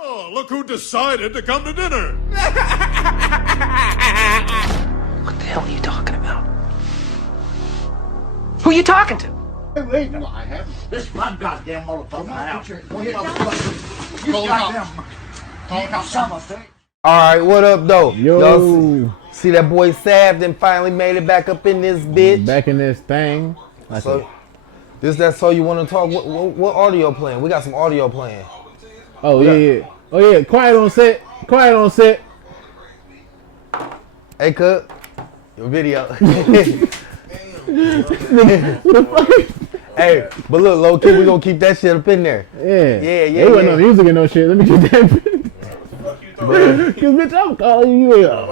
Oh, look who decided to come to dinner. What the hell are you talking about? Who are you talking to? Wait, no, I haven't. This is my goddamn motherfucker now. All right, what up, though? Yo. Y'all see that boy Sav then finally made it back up in this bitch. Back in this thing. So, so you want to talk? What audio playing? We got some audio playing. Oh, yeah. Oh, yeah. Quiet on set. Quiet on set. Hey, Cook. Your video. Hey, but look, low key, we gonna keep that shit up in there. Yeah. Yeah. Ain't no music and no shit. Let me get that. Cause bitch, I'm calling you out.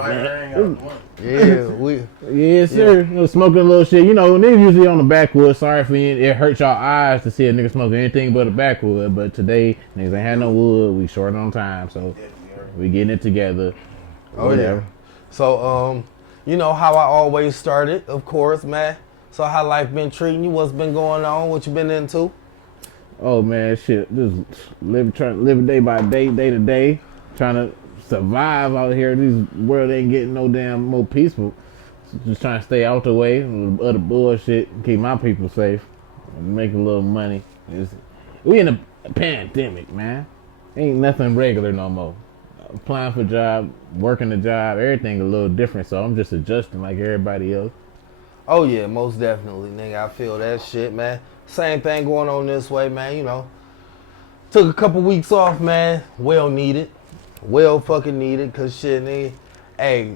Yes, sir. Yeah. Smoking a little shit. You know, niggas usually on the backwood. Sorry for you. It hurts y'all eyes to see a nigga smoking anything but a backwood. But today, niggas ain't had no wood. We short on time, so we getting it together. Oh, whatever. Yeah. So, you know how I always started, of course, man. So how life been treating you? What's been going on? What you been into? Oh man, shit. Just trying to live day by day, day to day, trying to survive out here. This world ain't getting no damn more peaceful. Just trying to stay out the way of other bullshit, and keep my people safe, and make a little money. We in a pandemic, man. Ain't nothing regular no more. Applying for a job, working a job, everything a little different. So I'm just adjusting like everybody else. Oh yeah, most definitely, nigga. I feel that shit, man. Same thing going on this way, man. You know, took a couple weeks off, man. Well needed, well fucking needed. Cause shit, nigga. Hey,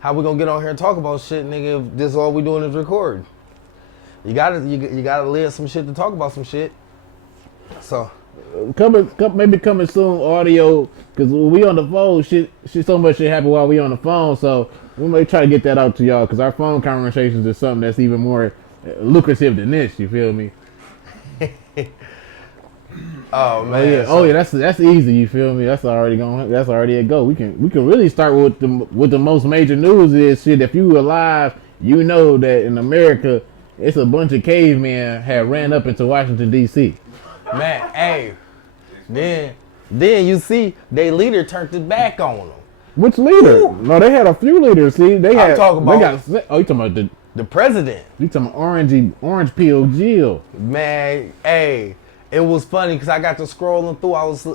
how we gonna get on here and talk about shit, nigga? If this all we doing is recording. You gotta live some shit to talk about some shit. So. Maybe coming soon audio, cause we on the phone. Shit, so much shit happen while we on the phone. So we may try to get that out to y'all, cause our phone conversations is something that's even more lucrative than this. You feel me? Oh man. Oh yeah. That's easy. You feel me? That's already a go. We can really start with the most major news is shit. If you alive, you know that in America, it's a bunch of cavemen have ran up into Washington D.C. Man, hey, then you see they leader turned his back on them. Which leader? Ooh. No, they had a few leaders. See, you talking about you talking about the president? You talking about orange peel Jill? Man, hey, it was funny because I got to scrolling through. I was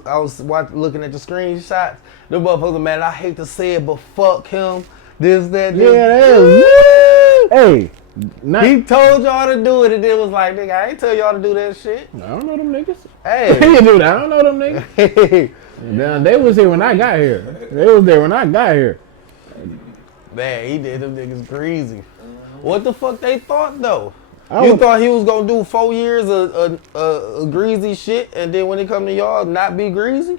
looking at the screenshots. The motherfucker, man, I hate to say it, but fuck him. This, that, this. Yeah, that is. Hey. He told y'all to do it and then was like, nigga, I ain't tell y'all to do that shit. I don't know them niggas. Hey. Dude, I don't know them niggas. Now, they was here when I got here. They was there when I got here. Man, he did them niggas greasy. What the fuck they thought, though? You thought he was going to do 4 years of greasy shit and then when it come to y'all, not be greasy?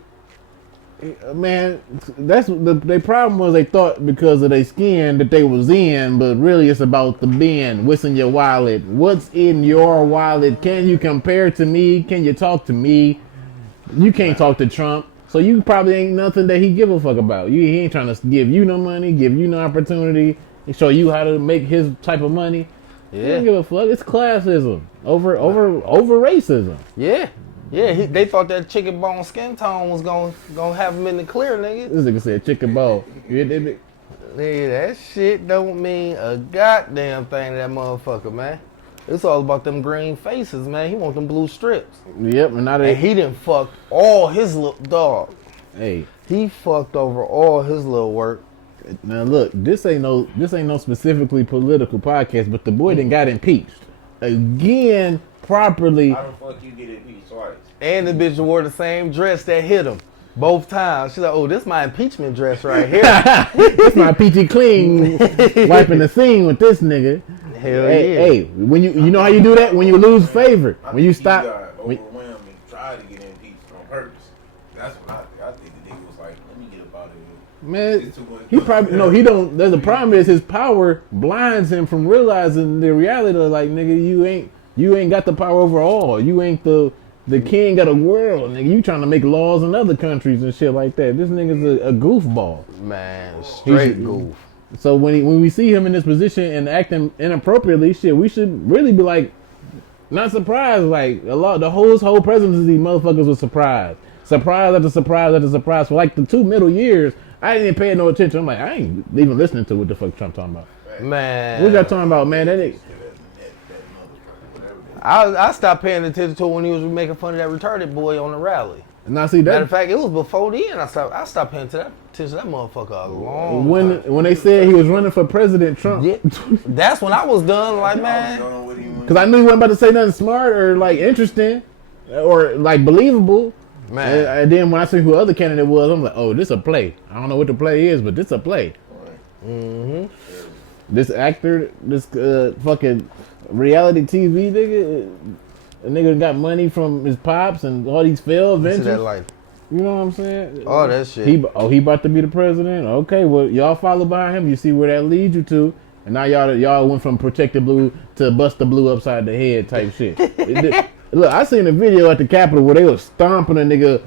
Man, that's the problem was they thought because of their skin that they was in, but really it's about the bin. What's in your wallet? What's in your wallet? Can you compare to me? Can you talk to me? You can't talk to Trump, so you probably ain't nothing that he give a fuck about. He ain't trying to give you no money, give you no opportunity, show you how to make his type of money. Yeah, he don't give a fuck. It's classism over racism. Yeah. Yeah, they thought that chicken bone skin tone was gonna have him in the clear, nigga. This nigga said chicken bone. Nigga, that shit don't mean a goddamn thing to that motherfucker, man. It's all about them green faces, man. He want them blue strips. Yep, and he done fucked all his little dog. Hey, he fucked over all his little work. Now look, this ain't no specifically political podcast, but the boy done got impeached again. Properly. How the fuck you get impeached twice? And the bitch wore the same dress that hit him both times. She's like, oh, this is my impeachment dress right here. This my peachy clean wiping the scene with this nigga. Hell yeah. Hey, when you know how you do that? When you lose favor. When you stop. He got overwhelmed and tried to get impeached on purpose. That's what I think the nigga was like, let me get up out of here. Man, he probably he don't. There's a problem is his power blinds him from realizing the reality of like, nigga, you ain't got the power over all. You ain't the king of the world, nigga. You trying to make laws in other countries and shit like that. This nigga's a goofball. Man, straight goof. So when we see him in this position and acting inappropriately, shit, we should really be like, not surprised. Like the whole presidency, motherfuckers was surprised. surprise after surprise after surprise. For like the 2 middle years, I didn't even pay no attention. I'm like, I ain't even listening to what the fuck Trump talking about. Man. What y'all talking about, man? That nigga. I stopped paying attention to when he was making fun of that retarded boy on the rally. Now see that. Matter of fact, it was before then. I stopped paying attention to that motherfucker a long time. When they said he was running for President Trump. Yeah, that's when I was done. Like, man, because I knew he wasn't about to say nothing smart or like interesting or like believable. man. And then when I see who the other candidate was, I'm like, oh, this a play. I don't know what the play is, but this a play. Mm-hmm. This actor, this fucking reality TV nigga, a nigga got money from his pops and all these failed See ventures. that light. You know what I'm saying? Oh, that shit. He about to be the president. Okay, well y'all follow behind him. You see where that leads you to, and now y'all went from protect the blue to bust the blue upside the head type shit. Look, I seen a video at the Capitol where they was stomping a nigga,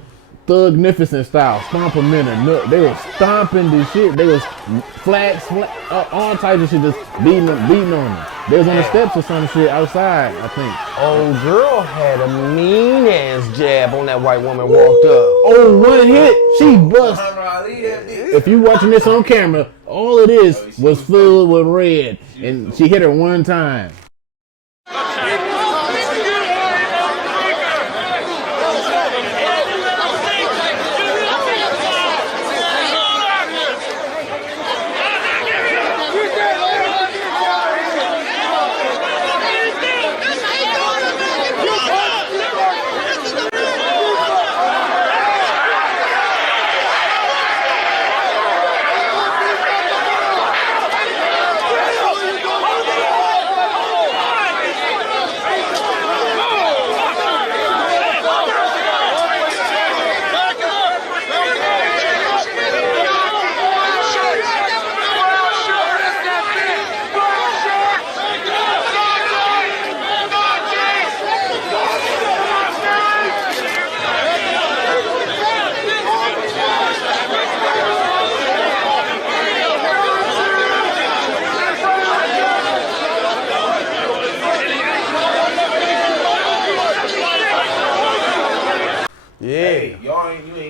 Thugnificent style, stomp him in a nut. They was stomping the shit. They was flags, all types of shit, just beating on him. They was on the steps or some shit outside, I think. Old girl had a mean ass jab on that white woman walked up. Oh, one hit, she bust. If you watching this on camera, all it is was filled with red, and she hit her one time.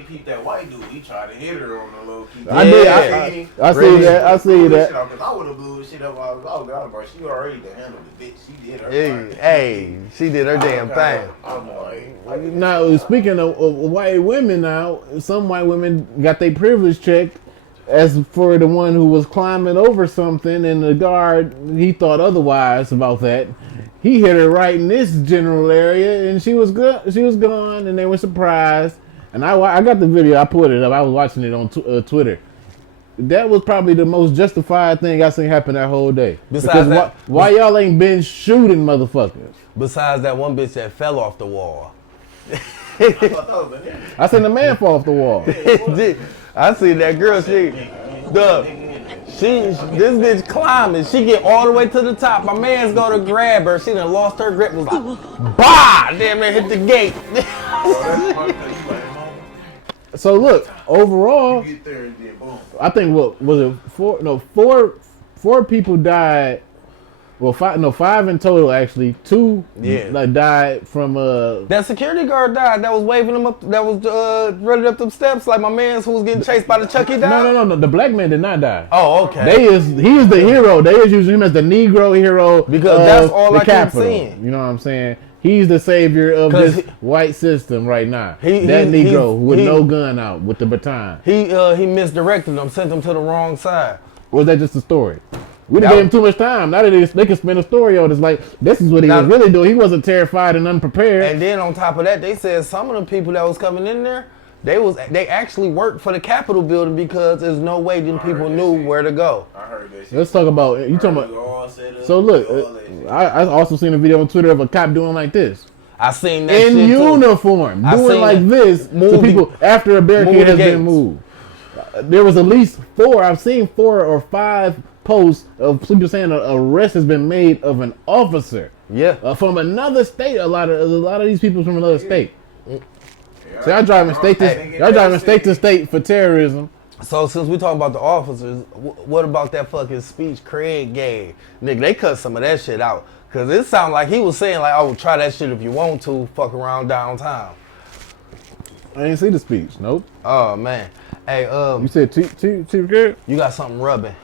Peep that white dude, he tried to hit her on the low key. I did. I see that. I see that. I would have blew shit up. I was like, she already to handle the bitch. She did her thing. Hey, she did her damn thing. I'm like, now speaking of white women, now some white women got their privilege checked. As for the one who was climbing over something, and the guard, he thought otherwise about that. He hit her right in this general area, and she was good. She was gone, and they were surprised. And I got the video. I put it up. I was watching it on Twitter. That was probably the most justified thing I seen happen that whole day. Besides because why y'all ain't been shooting motherfuckers? Besides that one bitch that fell off the wall. I seen the man fall off the wall. I seen that girl. This bitch climbing. She get all the way to the top. My man's gonna grab her. She done lost her grip. Was like, bah! Damn near hit the gate. So look, overall, I think what was it? Four people died. Well, five in total actually. Two died from that security guard died. That was waving them up. That was running up them steps like my man's who was getting chased by the Chucky died. No. The black man did not die. Oh, okay. He is the hero. They is using him as the Negro hero because that's all I keep seeing. You know what I'm saying? He's the savior of this white system right now. That Negro with no gun out with the baton. He misdirected them, sent them to the wrong side. Or was that just a story? We didn't give him too much time. Now that they can spin a story on it's like, this is what he was really doing. He wasn't terrified and unprepared. And then on top of that, they said some of the people that was coming in there, they actually worked for the Capitol building because there's no way them people knew where to go. I heard that shit. Let's talk about, you talking about, so look, I also seen a video on Twitter of a cop doing like this. I seen that in shit uniform, doing like this to people after a barricade has been moved. There was at least I've seen 4 or 5 posts of people saying an arrest has been made of an officer. Yeah. From another state. A lot of these people from another state. So y'all driving state to state for terrorism. So since we talking about the officers, what about that fucking speech Craig gave? Nigga, they cut some of that shit out. Cause it sounded like he was saying like, oh, try that shit if you want to, fuck around downtown. I didn't see the speech. Nope. Oh man. Hey, You said Chief Garrett? you got something rubbing.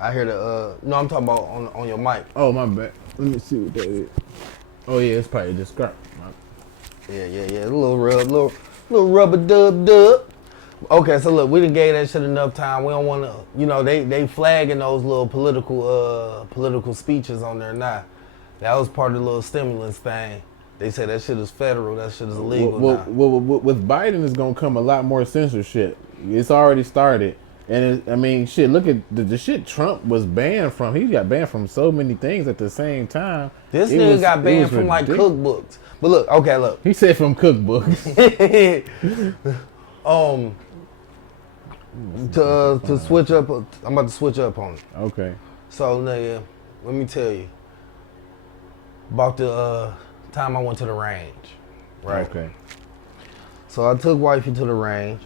I hear the no, I'm talking about on your mic. Oh, my bad. Let me see what that is. Oh yeah, it's probably just scrap. Yeah. A little rub, little rubber dub. Okay, so look, we done gave that shit enough time. We don't want to, you know, they flagging those little political speeches on there now. That was part of the little stimulus thing. They say that shit is federal. That shit is illegal now. Well, with Biden is gonna come a lot more censorship. It's already started, and I mean, shit. Look at the shit Trump was banned from. He got banned from so many things at the same time. This nigga got banned from like cookbooks. But look, okay, look. He said from cookbooks. To switch up, I'm about to switch up on it. Okay. So nigga, let me tell you about the time I went to the range. Right. Okay. So I took wifey to the range.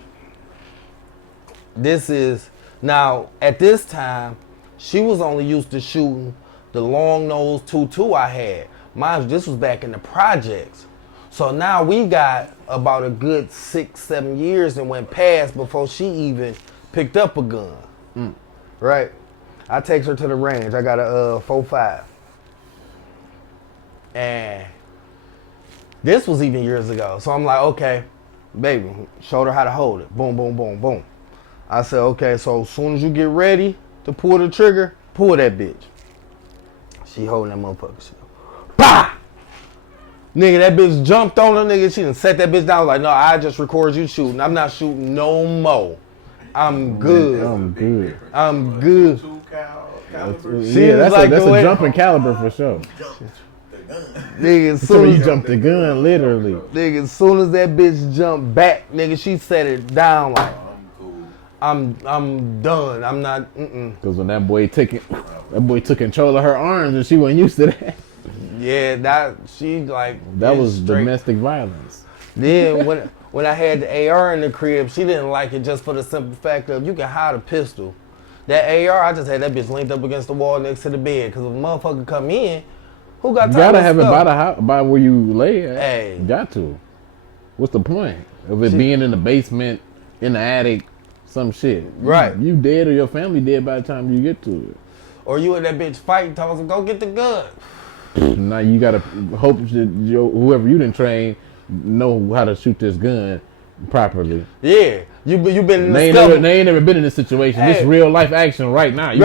This is now at this time, she was only used to shooting the long nose 2.2 I had. Mind you, this was back in the projects. So now we got about a good 6-7 years and went past before she even picked up a gun. Right? I takes her to the range. I got a 4.5. And this was even years ago. So I'm like, okay, baby, showed her how to hold it. Boom, boom, boom, boom. I said, okay, so as soon as you get ready to pull the trigger, pull that bitch. She holding that motherfucker. She go, bah! Nigga, that bitch jumped on her, nigga. She done set that bitch down. I was like, no, I just record you shooting. I'm not shooting no more. I'm good. I'm good. That's a jumping caliber for sure. Nigga, as soon as you jumped the gun, literally. Nigga, as soon as that bitch jumped back, nigga, she set it down like, I'm done. I'm not. Because when that boy took control of her arms, and she wasn't used to that. Yeah, that was straight domestic violence. Then when I had the AR in the crib, she didn't like it just for the simple fact of you can hide a pistol. That AR, I just had that bitch linked up against the wall next to the bed. Because if a motherfucker come in, who got time? You gotta have stuff? it by the house, by where you lay at. Hey, you got to. What's the point of it being in the basement, in the attic, some shit? Right. You dead or your family dead by the time you get to it. Or you and that bitch fighting, telling them go get the gun. Now you gotta hope that whoever you done train know how to shoot this gun properly. Yeah, you been in they ain't never been in this situation. Hey. This real life action right now. You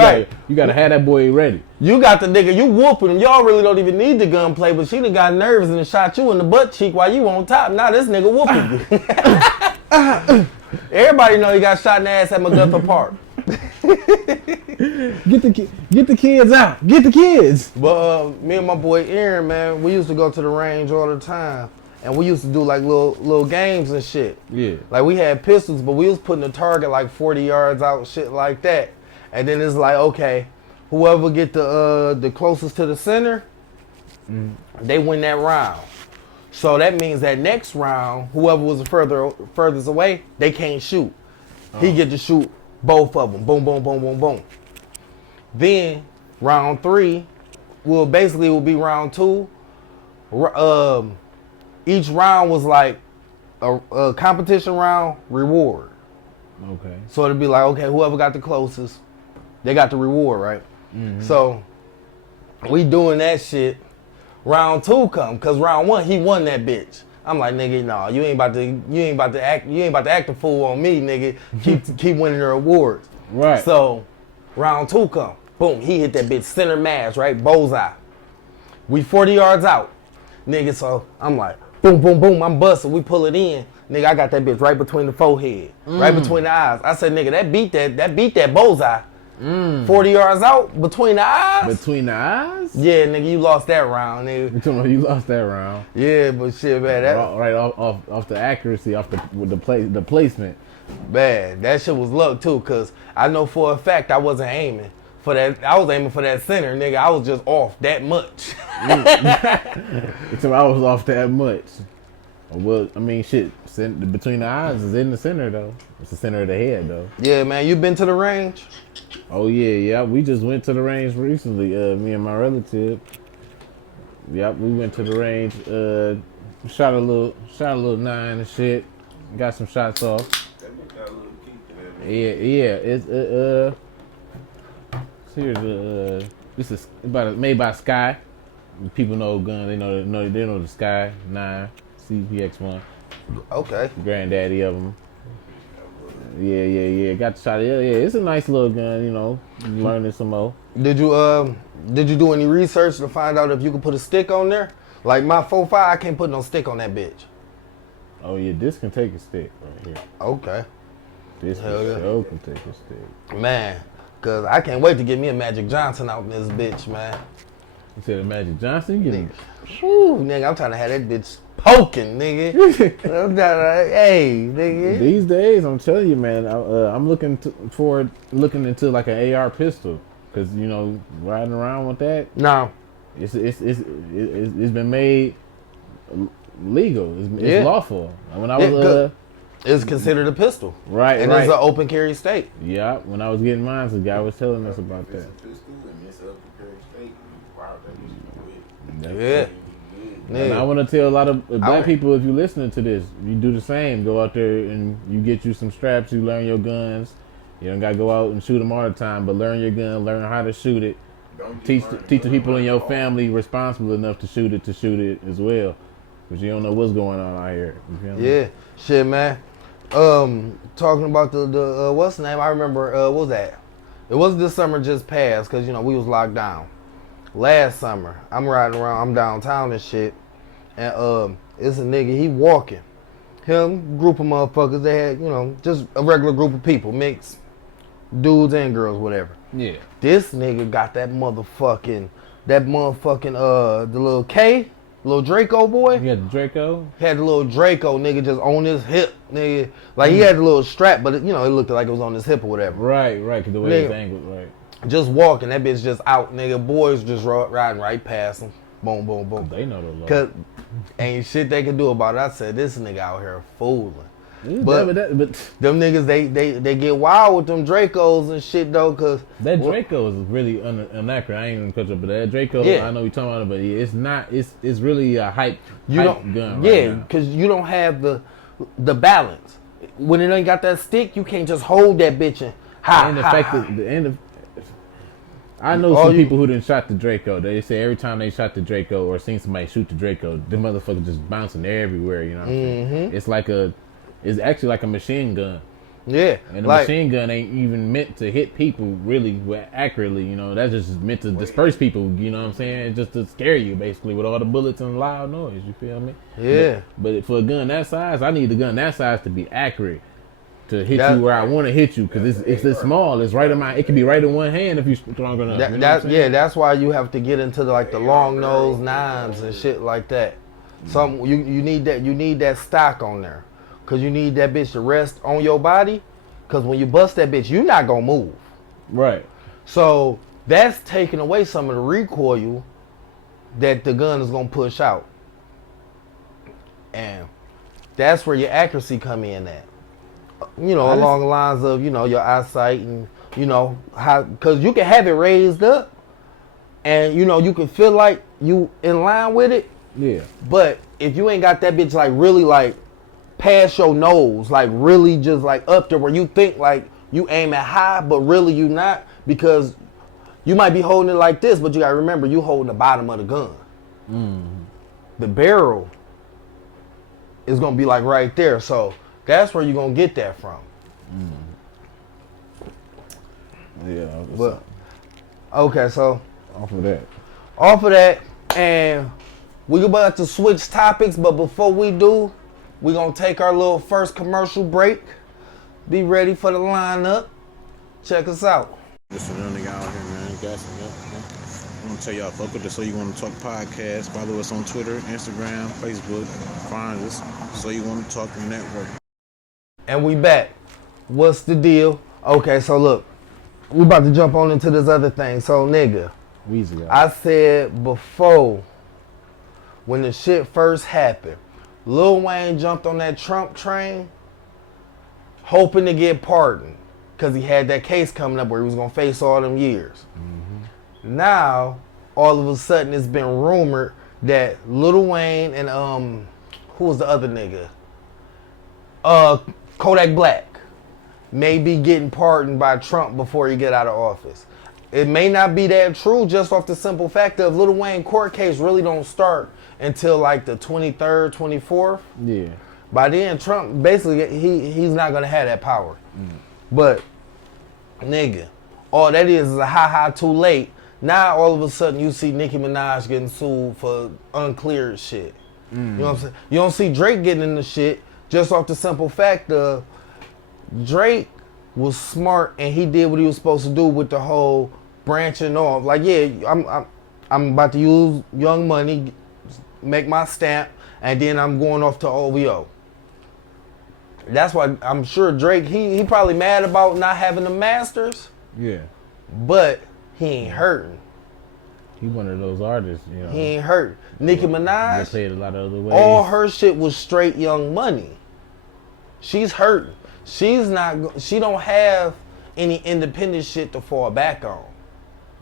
gotta have that boy ready. You got the nigga, you whooping him. Y'all really don't even need the gunplay, but she done got nervous and shot you in the butt cheek while you on top. Now this nigga whooping you. Everybody know you got shot in the ass at MacGuffin Park. Get the kids out. Get the kids. But me and my boy Aaron, man, we used to go to the range all the time. And we used to do like little games and shit. Yeah. Like we had pistols, but we was putting the target like 40 yards out, shit like that. And then it's like, okay, whoever get the closest to the center, they win that round. So that means that next round, whoever was furthest away, they can't shoot. He get to shoot both of them. Boom, boom, boom, boom, boom. Then round 3 will be round 2. Each round was like a competition round reward. Okay. So it'd be like, okay, whoever got the closest, they got the reward, right? Mm-hmm. So we doing that shit. Round 2 come, cause round 1 he won that bitch. I'm like, nigga, no, you ain't about to act a fool on me, nigga. Keep winning the awards. Right. So round 2 come, boom, he hit that bitch center mass, right, bullseye. We 40 yards out, nigga. So I'm like, boom, boom, boom, I'm busting. We pull it in, nigga. I got that bitch right between the forehead, right between the eyes. I said, nigga, that beat that bullseye. 40 yards out between the eyes. Between the eyes? Yeah, nigga, you lost that round, nigga. You lost that round. Yeah, but shit, man, that right off the accuracy, off the placement. Man, that shit was luck too, cause I know for a fact I wasn't aiming for that. I was aiming for that center, nigga. I was just off that much. So I was off that much. Well, I mean, shit. Between the eyes is in the center though. It's the center of the head though. Yeah, man. You been to the range? Oh yeah. We just went to the range recently. Me and my relative. Yep, we went to the range. Shot a little 9 and shit. got some shots off. That nigga got a little kick to that. Man. Yeah. It's here's this is made by Sky. People know gun. They know the Sky 9 CPX1. Okay. Granddaddy of them. Yeah. Got the shot. Yeah. It's a nice little gun. You know, learning some more. Did you do any research to find out if you could put a stick on there? Like my 4.5, I can't put no stick on that bitch. Oh yeah, this can take a stick right here. Okay. This Hell can take a stick. Man, cause I can't wait to get me a Magic Johnson out in this bitch, man. You said a Magic Johnson? Get him. Whew, nigga, I'm trying to have that bitch poking, nigga. I'm trying to, hey, nigga. These days, I'm telling you, man, I'm looking into like an AR pistol, cause you know, riding around with that. No. It's been made legal. It's lawful. When I was it's considered a pistol, right, and it's an open carry state. Yeah, when I was getting mine, the guy was telling us about that. It's a pistol and it's up to carry state. Wow, that is Yeah. And I want to tell a lot of black people, if you're listening to this, you do the same. Go out there and you get you some straps. You learn your guns. You don't got to go out and shoot them all the time, but learn your gun, learn how to shoot it. Teach the people in your family responsible enough to shoot it as well. Because you don't know what's going on out here. You feel me? Yeah. Shit, man. Talking about the what's the name? I remember, what was that? It wasn't this summer just passed, because, you know, we was locked down. Last summer, I'm riding around, I'm downtown and shit, and it's a nigga, he walking. Him, group of motherfuckers, they had, you know, just a regular group of people, mixed dudes and girls, whatever. Yeah. This nigga got that motherfucking, the little K, little Draco boy. You had the Draco? Had the little Draco, nigga, just on his hip, nigga. Like, he had the little strap, but, it looked like it was on his hip or whatever. Right, because the way it's angled, right. Just walking, that bitch just out, nigga. Boys just riding right past him. Boom, boom, boom. They know the law. Cause ain't shit they can do about it. I said, this nigga out here fooling. But them niggas, they get wild with them Dracos and shit though, cause that Draco is really inaccurate. I ain't even catch up, but that Draco, I know you're talking about it, but it's not. It's really a hype gun. Yeah, cause you don't have the balance. When it ain't got that stick, you can't just hold that bitch and I know some people who done shot the Draco. They say every time they shot the Draco or seen somebody shoot the Draco, the motherfucker just bouncing everywhere. You know what I'm saying? It's actually like a machine gun. Yeah. And the machine gun ain't even meant to hit people really accurately. You know, that's just meant to disperse people. You know what I'm saying? Just to scare you basically with all the bullets and loud noise. You feel me? Yeah. But for a gun that size, I need the gun that size to be accurate. To hit you where I want to hit you, because it's small. It's right in it can be right in one hand if you're strong enough. That's why you have to get into the long nose nines and shit like that. You need that stock on there, because you need that bitch to rest on your body, because when you bust that bitch, you're not gonna move. Right. So that's taking away some of the recoil that the gun is gonna push out, and that's where your accuracy come in at. Along the lines of, your eyesight and, how, because you can have it raised up and, you can feel like you in line with it. Yeah. But if you ain't got that bitch really past your nose, really just up there where you think you aim at high, but really you not, because you might be holding it like this, but you gotta remember you holding the bottom of the gun. Mm-hmm. The barrel is gonna be right there. So that's where you're going to get that from. Yeah. But, okay, so. Off of that. And we're about to switch topics, but before we do, we're going to take our little first commercial break. Be ready for the lineup. Check us out. This is a real nigga out here, man. Godson, yeah. I'm going to tell y'all, fuck with the So You Want to Talk podcast. Follow us on Twitter, Instagram, Facebook. Find us, So You Want to Talk network. And we back. What's the deal? Okay, so look, we about to jump on into this other thing. So nigga, I said before, when the shit first happened, Lil Wayne jumped on that Trump train, hoping to get pardoned, because he had that case coming up where he was gonna face all them years. Mm-hmm. Now, all of a sudden, it's been rumored that Lil Wayne and who was the other nigga? Kodak Black may be getting pardoned by Trump before he get out of office. It may not be that true just off the simple fact of Lil Wayne court case really don't start until like the 23rd, 24th. Yeah. By then, Trump, basically, he's not going to have that power. But, nigga, all that is a ha-ha too late. Now, all of a sudden, you see Nicki Minaj getting sued for uncleared shit. You know what I'm saying? You don't see Drake getting in the shit just off the simple fact of Drake was smart and he did what he was supposed to do with the whole branching off. Like, yeah, I'm about to use Young Money, make my stamp, and then I'm going off to OVO. That's why I'm sure Drake, he probably mad about not having the masters. Yeah. But he ain't hurting. He one of those artists, you know. He ain't hurt. Nicki Minaj, They played a lot of other ways. all her shit was straight Young Money. She's hurting. She don't have any independent shit to fall back on,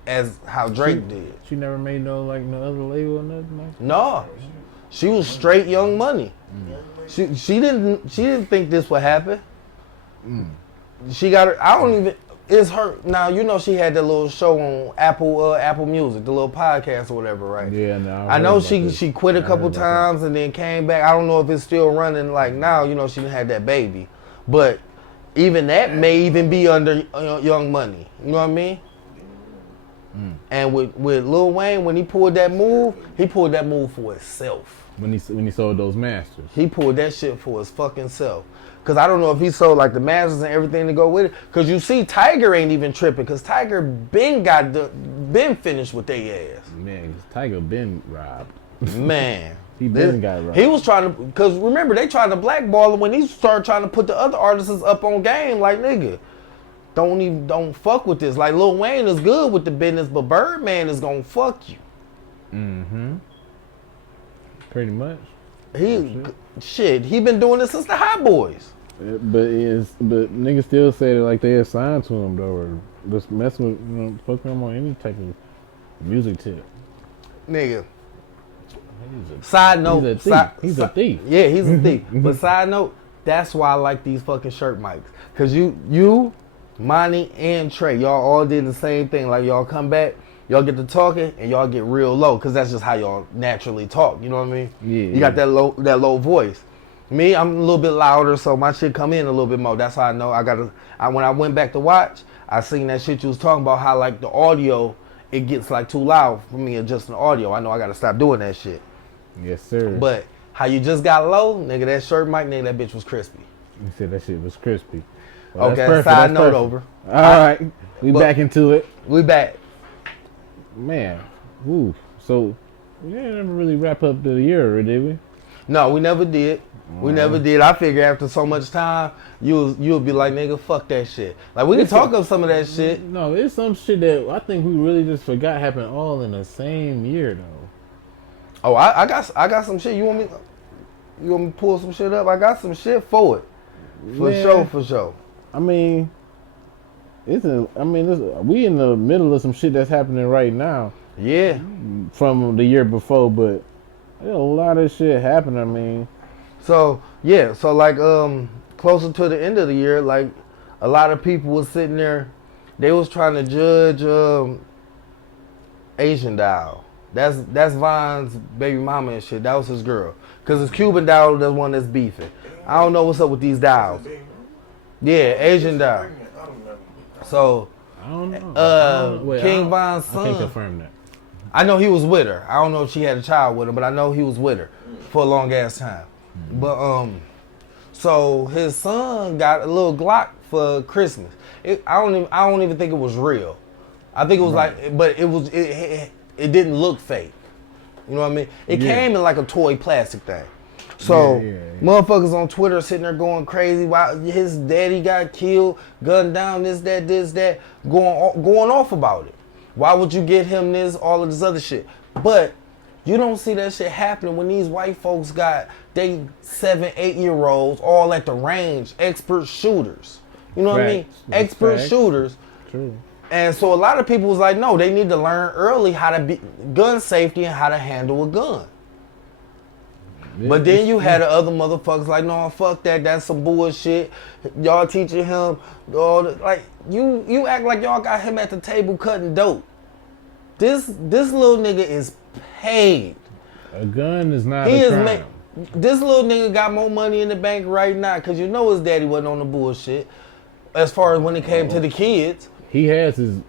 as how Drake did. She never made no other label or nothing like that? No, she was straight Young Money. She didn't think this would happen. She got her. I don't even. It's her now. You know she had that little show on Apple Music, the little podcast or whatever, right? Yeah, no. I know she quit a couple times and then came back. I don't know if it's still running like now. You know she done had that baby, but even that may even be under Young Money. You know what I mean? And with Lil Wayne, when he pulled that move for himself. When he sold those masters. He pulled that shit for his fucking self. Cause I don't know if he sold like the masters and everything to go with it. Cause you see, Tiger ain't even tripping. Cause Tiger been finished with their ass. Man, Tiger been robbed. Man, He been got robbed. he was trying to. Cause remember they tried to blackball him when he started trying to put the other artists up on game. Like nigga, don't fuck with this. Like Lil Wayne is good with the business, but Birdman is gonna fuck you. Pretty much. He been doing this since the Hot Boys. But niggas still say that like they assigned to him though, or just messing with, fuck with him on any type of music tip. Nigga. Side note. He's a thief. Yeah, he's a thief. But side note, that's why I like these fucking shirt mics. Cause you, Monty, and Trey, y'all all did the same thing. Like y'all come back, y'all get to talking, and y'all get real low. Cause that's just how y'all naturally talk. You know what I mean? Yeah. You got that low voice. Me, I'm a little bit louder, so my shit come in a little bit more. That's how I know when I went back to watch, I seen that shit you was talking about, how like the audio, it gets like too loud for me adjusting the audio. I know I gotta stop doing that shit. Yes, sir. But how you just got low, nigga, that shirt mic, nigga, that bitch was crispy. You said that shit was crispy. Well, Okay, that's perfect. side That's note perfect. over. All right, we back into it. We back. Man, woo. So, we didn't ever really wrap up the year, did we? No, we never did. We never did. I figure after so much time, you'll be like, nigga, fuck that shit. Like, we can talk of some of that shit. No, it's some shit that I think we really just forgot happened all in the same year, though. Oh, I got some shit. You want me to pull some shit up? I got some shit for it. For sure. I mean, we in the middle of some shit that's happening right now. Yeah. From the year before, but there's a lot of shit happening. I mean, so like closer to the end of the year, like a lot of people was sitting there, they was trying to judge Asian Doll. That's Von's baby mama and shit. That was his girl. Cause it's Cuban Doll, the one that's beefing. I don't know what's up with these dolls. Yeah, Asian Doll. So I don't know. King Von's son. I can't confirm that. I know he was with her. I don't know if she had a child with her, but I know he was with her for a long ass time. But so his son got a little Glock for Christmas. I don't even think it was real. I think it was like, but it didn't look fake. You know what I mean? It came in like a toy plastic thing. So motherfuckers on Twitter sitting there going crazy. Why his daddy got killed, gunned down, this, that, going off about it. Why would you get him this, all of this other shit? But you don't see that shit happening when these white folks got they 7, 8-year-olds all at the range, expert shooters. You know what I mean? Expert shooters. True. And so a lot of people was like, no, they need to learn early how to be gun safety and how to handle a gun. But then you had the other motherfuckers like, no, fuck that. That's some bullshit. Y'all teaching him all the, like you act like y'all got him at the table cutting dope. This little nigga is paid. A gun is not a crime. This little nigga got more money in the bank right now because you know his daddy wasn't on the bullshit. As far as when it came to the kids, he has his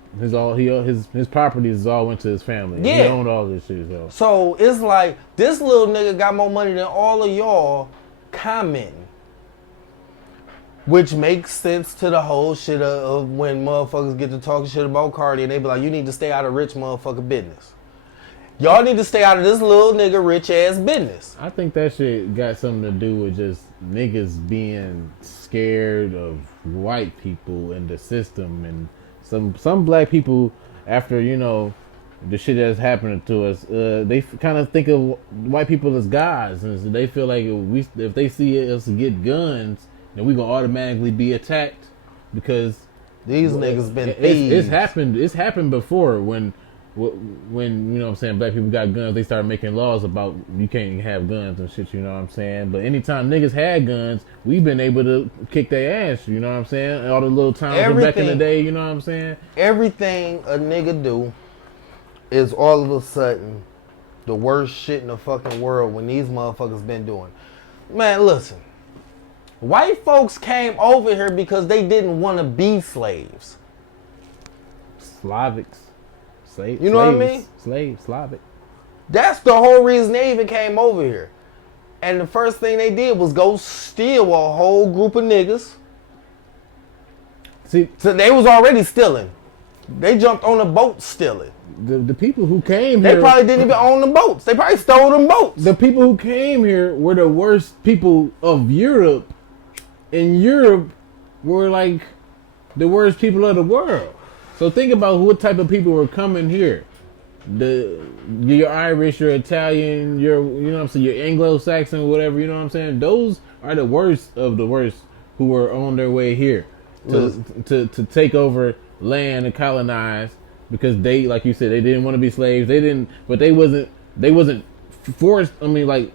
properties all went to his family. Yeah. He owned all this shit. So it's like this little nigga got more money than all of y'all commenting, which makes sense to the whole shit of when motherfuckers get to talking shit about Cardi and they be like, you need to stay out of rich motherfucker business. Y'all need to stay out of this little nigga rich ass business. I think that shit got something to do with just niggas being scared of white people in the system, and some black people, after the shit that's happening to us, they kind of think of white people as gods, and so they feel like if they see us get guns, then we gonna automatically be attacked because these niggas been thieves. It's happened before when black people got guns, they started making laws about you can't have guns and shit, but anytime niggas had guns, we've been able to kick their ass, all the little times back in the day, Everything a nigga do is all of a sudden the worst shit in the fucking world when these motherfuckers been doing. Man, listen, white folks came over here because they didn't want to be slaves. Slavics. You know what I mean? Slavic. That's the whole reason they even came over here. And the first thing they did was go steal a whole group of niggas. See, so they was already stealing. They jumped on the boat stealing. The people who came here, they probably didn't even own the boats. They probably stole them boats. The people who came here were the worst people of Europe. And Europe were like the worst people of the world. So think about what type of people were coming here. You're Irish, you're Italian, you're Anglo-Saxon, whatever, Those are the worst of the worst who were on their way here to take over land and colonize, because they, like you said, they didn't want to be slaves. They wasn't forced. I mean,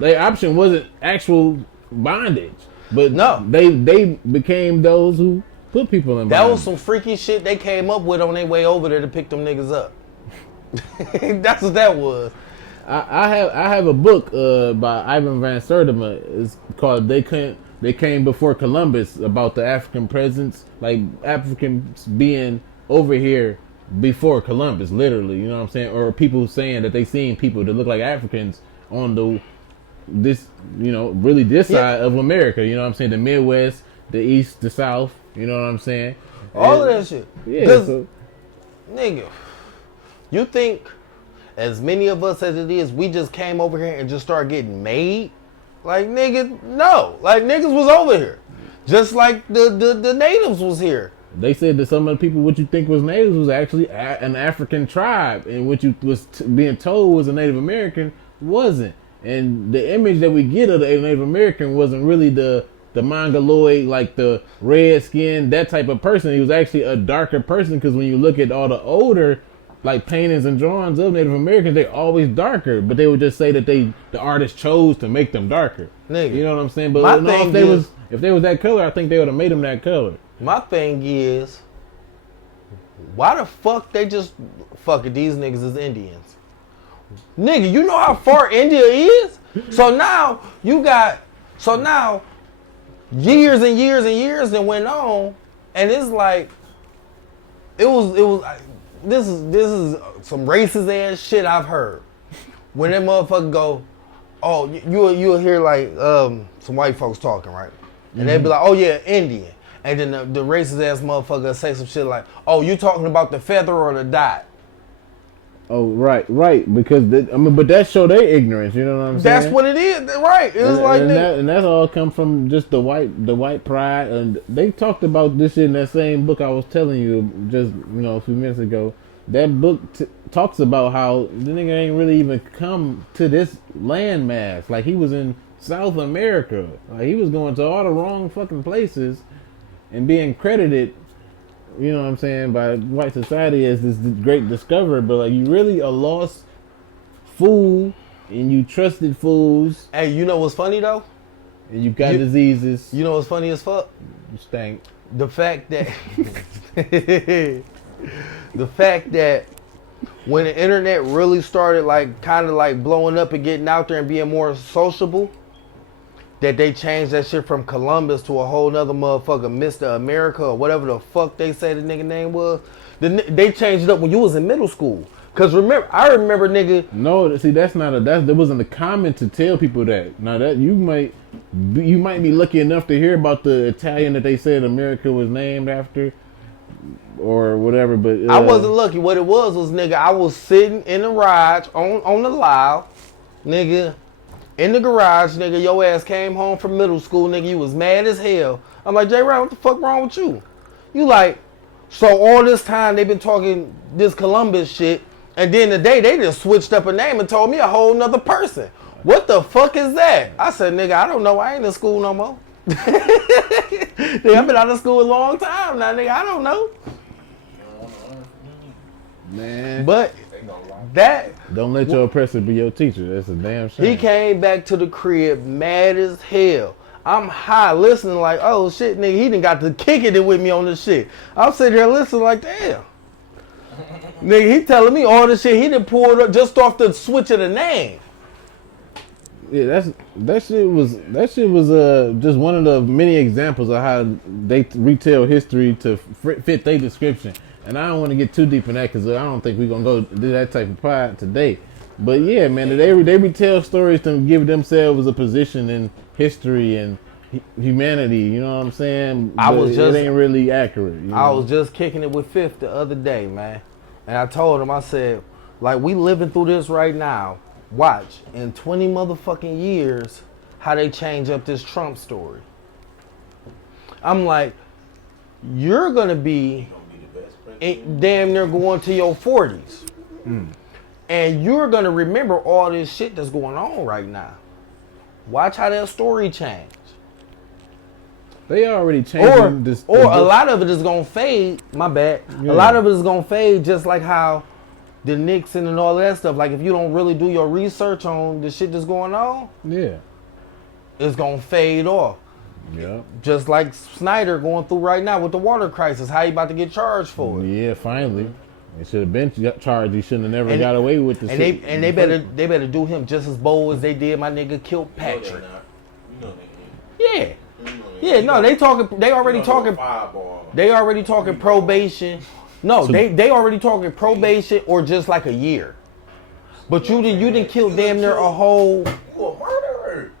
their option wasn't actual bondage. But no, they became those who put people in bondage. That was some freaky shit they came up with on their way over there to pick them niggas up. That's what that was. I have a book by Ivan Van Sertima. It's called They Came Before Columbus, about the African presence, like Africans being over here before Columbus, literally, or people saying that they seen people that look like Africans on this side of America, the Midwest, the East, the South, all of that shit. Yeah. Nigga, you think as many of us as it is, we just came over here and just started getting made? Like, nigga, no. Like, niggas was over here. Just like the natives was here. They said that some of the people, what you think was natives, was actually an African tribe, and what you was being told was a Native American wasn't. And the image that we get of the Native American wasn't really the mongoloid, like the red skin, that type of person. He was actually a darker person, because when you look at all the older like paintings and drawings of Native Americans, they're always darker, but they would just say that the artist chose to make them darker. Nigga, you know what I'm saying? But if they was that color, I think they would have made them that color. My thing is, why the fuck they just fuck it? These niggas is Indians. Nigga, you know how far India is? So now years and years and years that went on, and it's like this is some racist ass shit I've heard. When that motherfucker go, oh, you'll hear like some white folks talking, right? And they'll be like, oh yeah, Indian. And then the racist ass motherfucker say some shit like, oh, you talking about the feather or the dot? Oh, right, because but that show their ignorance. You know what I'm saying? That's what it is, right? It's and that's all come from just the white pride. And they talked about this shit in that same book I was telling you just a few minutes ago. That book talks about how the nigga ain't really even come to this landmass. Like, he was in South America. Like, he was going to all the wrong fucking places and being credited, you know what I'm saying, by white society as this great discoverer. But like, you really a lost fool and you trusted fools, Hey, you know what's funny though? and you got diseases. You know what's funny as fuck? You stink. The fact that when the internet really started like kind of like blowing up and getting out there and being more sociable, that they changed that shit from Columbus to a whole nother motherfucker, Mr. America or whatever the fuck they say the nigga name was. They changed it up when you was in middle school. Cause I remember nigga. No, see that wasn't a comment to tell people that. Now that you might be lucky enough to hear about the Italian that they said America was named after, or whatever. But I wasn't lucky. What it was nigga, I was sitting in the garage on the loud, nigga. In the garage, nigga, your ass came home from middle school, nigga. You was mad as hell. I'm like, J-Rod, what the fuck wrong with you? You like, so all this time they been talking this Columbus shit, and then today they just switched up a name and told me a whole nother person. What the fuck is that? I said, nigga, I don't know. I ain't in school no more. Nigga, I've been out of school a long time now, nigga. I don't know. Man. But that Don't let your oppressor be your teacher. That's a damn shame. he came back to the crib mad as hell. I'm high listening like, oh shit, nigga, he done got to kicking it with me on this shit. I'm sitting there listening like, damn. Nigga, he telling me all this shit he done pulled up just off the switch of the name. Yeah, that shit was just one of the many examples of how they retell history to fit their description. And I don't want to get too deep in that because I don't think we're gonna go do that type of pod today. But yeah, man, they retell stories to give themselves a position in history and humanity. You know what I'm saying? It ain't really accurate. You know? I was just kicking it with Fifth the other day, man, and I told him, I said, like, we living through this right now. Watch in 20 motherfucking years how they change up this Trump story. I'm like, you're gonna be damn near going to your 40s. And you're going to remember all this shit that's going on right now. Watch how that story change. They already changed a lot of it is going to fade. My bad. Yeah. A lot of it is going to fade just like how the Nixon and all that stuff. Like if you don't really do your research on the shit that's going on, yeah, it's going to fade off. Yeah. Just like Snyder going through right now with the water crisis. How you about to get charged for it? Yeah, finally. It should have been charged. He shouldn't have never got away with the shit. They better do him just as bold as they did my nigga Kilpatrick. Yeah. Yeah, no, they already talking probation. No, they already talking probation or just like a year. But you didn't kill damn near a whole. You a murderer.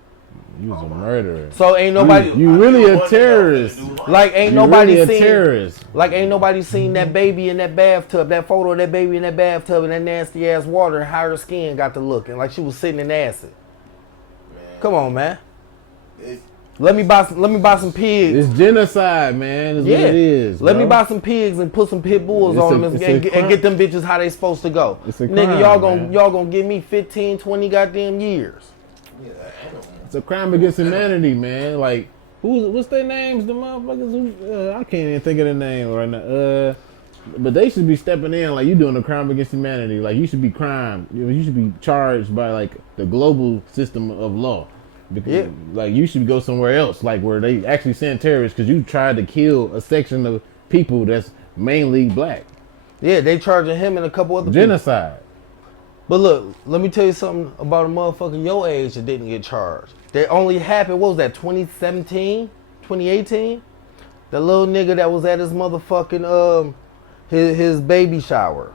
You was a murderer. So ain't nobody. You really a terrorist. Like ain't You nobody really a seen. terrorist. Like ain't nobody seen that baby in that bathtub. That photo of that baby in that bathtub in that nasty ass water and how her skin got to looking like she was sitting in acid. Man. Come on, man. Let me buy some pigs. It's genocide, man. Is what it is. Let bro. me buy some pigs and put some pit bulls on them and get them bitches how they supposed to go. It's a Nigga, crime, y'all gonna give me 15, 20 goddamn years. It's a crime against humanity, man. Like, what's their names? The motherfuckers I can't even think of their name right now. But they should be stepping in like you doing a crime against humanity. Like you should be you should be charged by like the global system of law. Because, like you should go somewhere else, like where they actually send terrorists because you tried to kill a section of people that's mainly black. Yeah, they charging him and a couple other genocide. People. But look, let me tell you something about a motherfucker your age that didn't get charged. That only happened, what was that, 2017, 2018? The little nigga that was at his motherfucking his baby shower.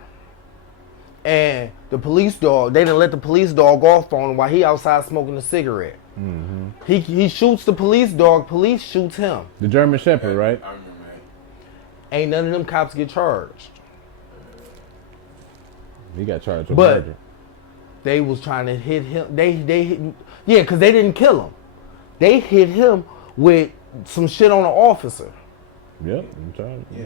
And the police dog, they didn't let the police dog off on him while he outside smoking a cigarette. Mm-hmm. He shoots the police dog, police shoots him. The German Shepherd, right? I remember that. Ain't none of them cops get charged. He got charged with but murder. They was trying to hit him. Because they didn't kill him. They hit him with some shit on an officer. Yep, I'm charged. Yeah,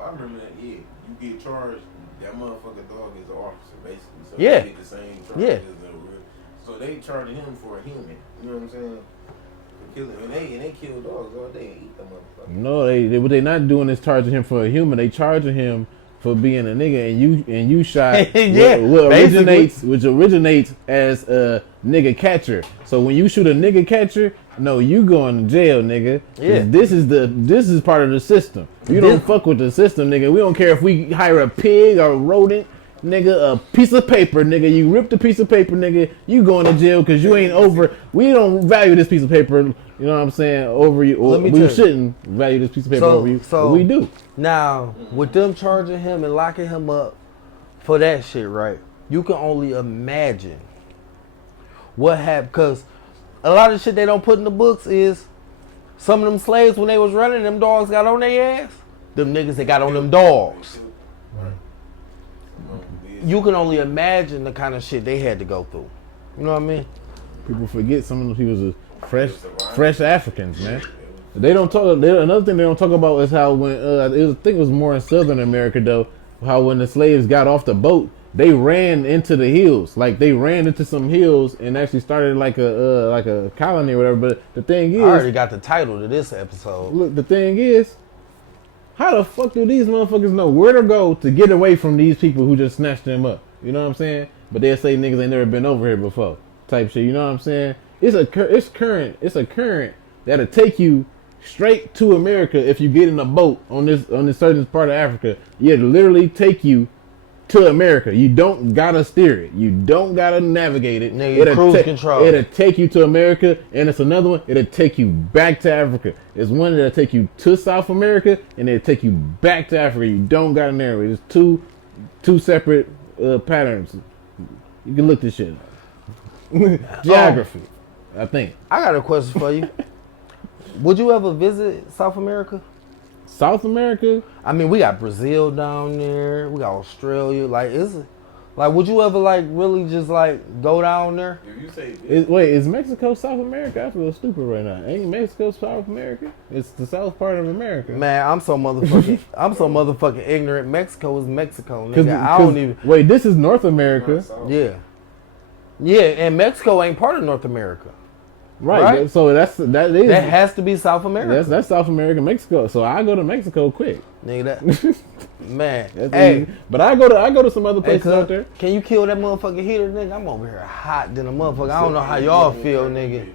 I remember that. Yeah, you get charged. That motherfucker dog is an officer, basically. So Yeah. they get the same charge Yeah. as the real. So they charging him for a human. You know what I'm saying? For killing, and they kill dogs all day and eat them motherfuckers. No, what they not doing is charging him for a human. They charging him for being a nigga, and you shot Yeah, which originates as a nigga catcher. So when you shoot a nigga catcher, no, you going to jail, nigga. Yeah. This is part of the system. You don't fuck with the system, nigga. We don't care if we hire a pig or a rodent, nigga, a piece of paper, nigga. You rip the piece of paper, nigga. You going to jail because you ain't over. We don't value this piece of paper. You know what I'm saying? Over you. Or we shouldn't value this piece of paper over you. So we do. Now, with them charging him and locking him up for that shit, right? You can only imagine what happened, because a lot of shit they don't put in the books is some of them slaves, when they was running, them dogs got on their ass. Them niggas that got on them dogs. You can only imagine the kind of shit they had to go through. You know what I mean? People forget some of those people are fresh Africans, man. They don't talk. Another thing they don't talk about is how when I think it was more in Southern America though, how when the slaves got off the boat, they ran into the hills. Like they ran into some hills and actually started like a colony or whatever. But the thing is, I already got the title to this episode. Look, the thing is, how the fuck do these motherfuckers know where to go to get away from these people who just snatched them up? You know what I'm saying? But they'll say niggas ain't never been over here before, type shit. You know what I'm saying? It's a current that'll take you straight to America if you get in a boat on this certain part of Africa. It'll literally take you to America. You don't gotta steer it. You don't gotta navigate it. Nigga, cruise control. It'll take you to America, and it's another one. It'll take you back to Africa. It's one that'll take you to South America, and it'll take you back to Africa. You don't gotta narrow it. It's two separate patterns. You can look this shit up. Geography, I think. I got a question for you. Would you ever visit South America? South America? I mean, we got Brazil down there. We got Australia. Like, would you ever really just go down there? If you say is Mexico South America? I feel stupid right now. Ain't Mexico South America? It's the south part of America. Man, I'm so motherfucking ignorant. Mexico is Mexico, nigga. I don't even. Wait, this is North America. Yeah, and Mexico ain't part of North America. Right. So that has to be South America. That's South America, Mexico. So I go to Mexico quick. Nigga, man. Hey, but I go to some other places out there. Can you kill that motherfucking heater, nigga? I'm over here hot than a motherfucker. I don't know how y'all feel, nigga.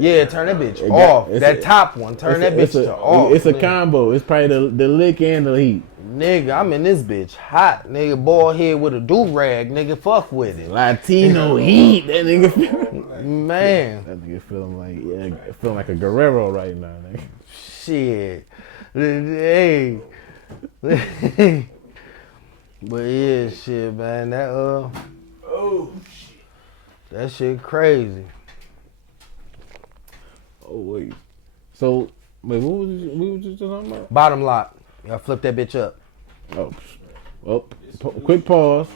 Yeah, turn that bitch off. That top one, turn that bitch to off. It's a combo. It's probably the lick and the heat. Nigga, I'm in this bitch hot, nigga. Bald head with a do-rag, nigga. Fuck with it. Latino heat, that nigga. Man, that nigga feeling like a Guerrero right now, nigga. Shit. Hey. But yeah, shit, man. That shit crazy. Oh wait. So wait, what was you just talking about? Bottom lock. Y'all flip that bitch up. Quick pause.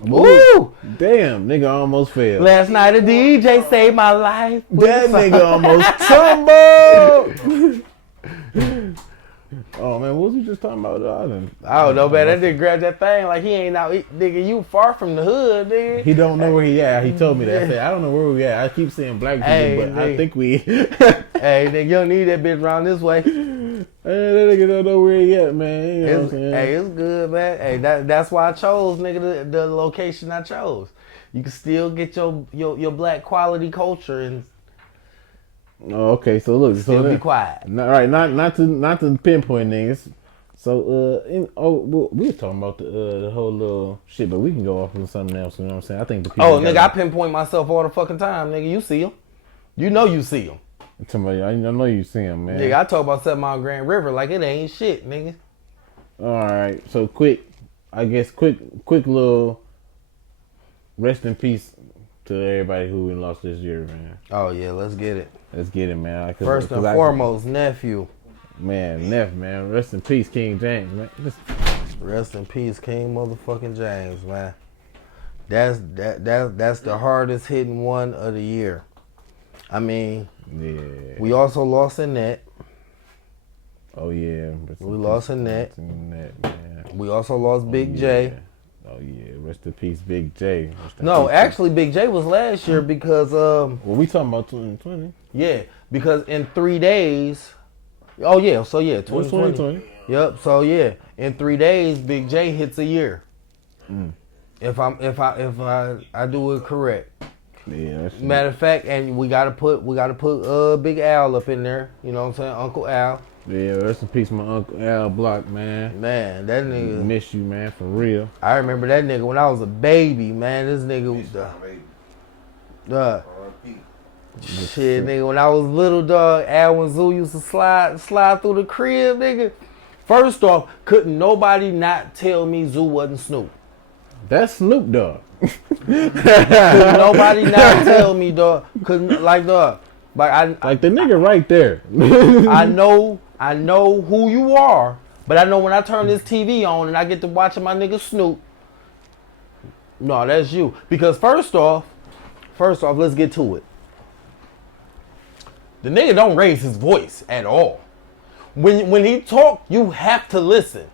Woo! Damn, nigga almost failed. Last night a DJ saved my life. That nigga almost tumbled. Oh man, what was you just talking about? I don't know, man. That nigga grabbed that thing like he ain't out. Nigga, you far from the hood, nigga. He don't know where he at. He told me that. I said, I don't know where we at. I keep saying black people, but I think we. Hey, nigga, you don't need that bitch around this way. Hey, that nigga don't know where he at, man. You know what I'm saying? Hey, it's good, man. Hey, that's why I chose, nigga, the location I chose. You can still get your black quality culture and. Oh, okay. So look, still be quiet. Not to pinpoint niggas. So we were talking about the whole little shit, but we can go off on something else. You know what I'm saying? I think the people. Oh, nigga, I pinpoint myself all the fucking time, nigga. You see them. You know you see them. I know you see them, man. Nigga, I talk about 7 Mile Grand River like it ain't shit, nigga. All right. So quick little rest in peace to everybody who we lost this year, man. Oh yeah, let's get it. Let's get it, man. First and foremost, nephew. Man, man. Rest in peace, King James, man. Rest in peace, King motherfucking James, man. That's the hardest hitting one of the year. I mean, yeah. We also lost Annette. Oh yeah. We lost Annette. Man. We also lost Big J. Oh yeah, rest in peace, Big J. No, actually, Big J was last year because well, we talking about 2020. Yeah, because in 3 days. Oh yeah, so yeah, 2020. Yep. So yeah, in 3 days, Big J hits a year. If I do it correct. Yeah. Matter of fact, and we gotta put Big Al up in there. You know what I'm saying, Uncle Al. Yeah, rest in peace, my Uncle Al Block, man. Man, that nigga. Miss you, man, for real. I remember that nigga when I was a baby, man. This nigga was shit, nigga. When I was little, dog, Al and Zoo used to slide through the crib, nigga. First off, couldn't nobody not tell me Zoo wasn't Snoop. That's Snoop Dogg. Couldn't nobody not tell me, dog. Couldn't dog. Like the nigga right there. I know who you are, but I know when I turn this TV on and I get to watching my nigga Snoop. No, that's you. Because first off, let's get to it. The nigga don't raise his voice at all. When he talk, you have to listen.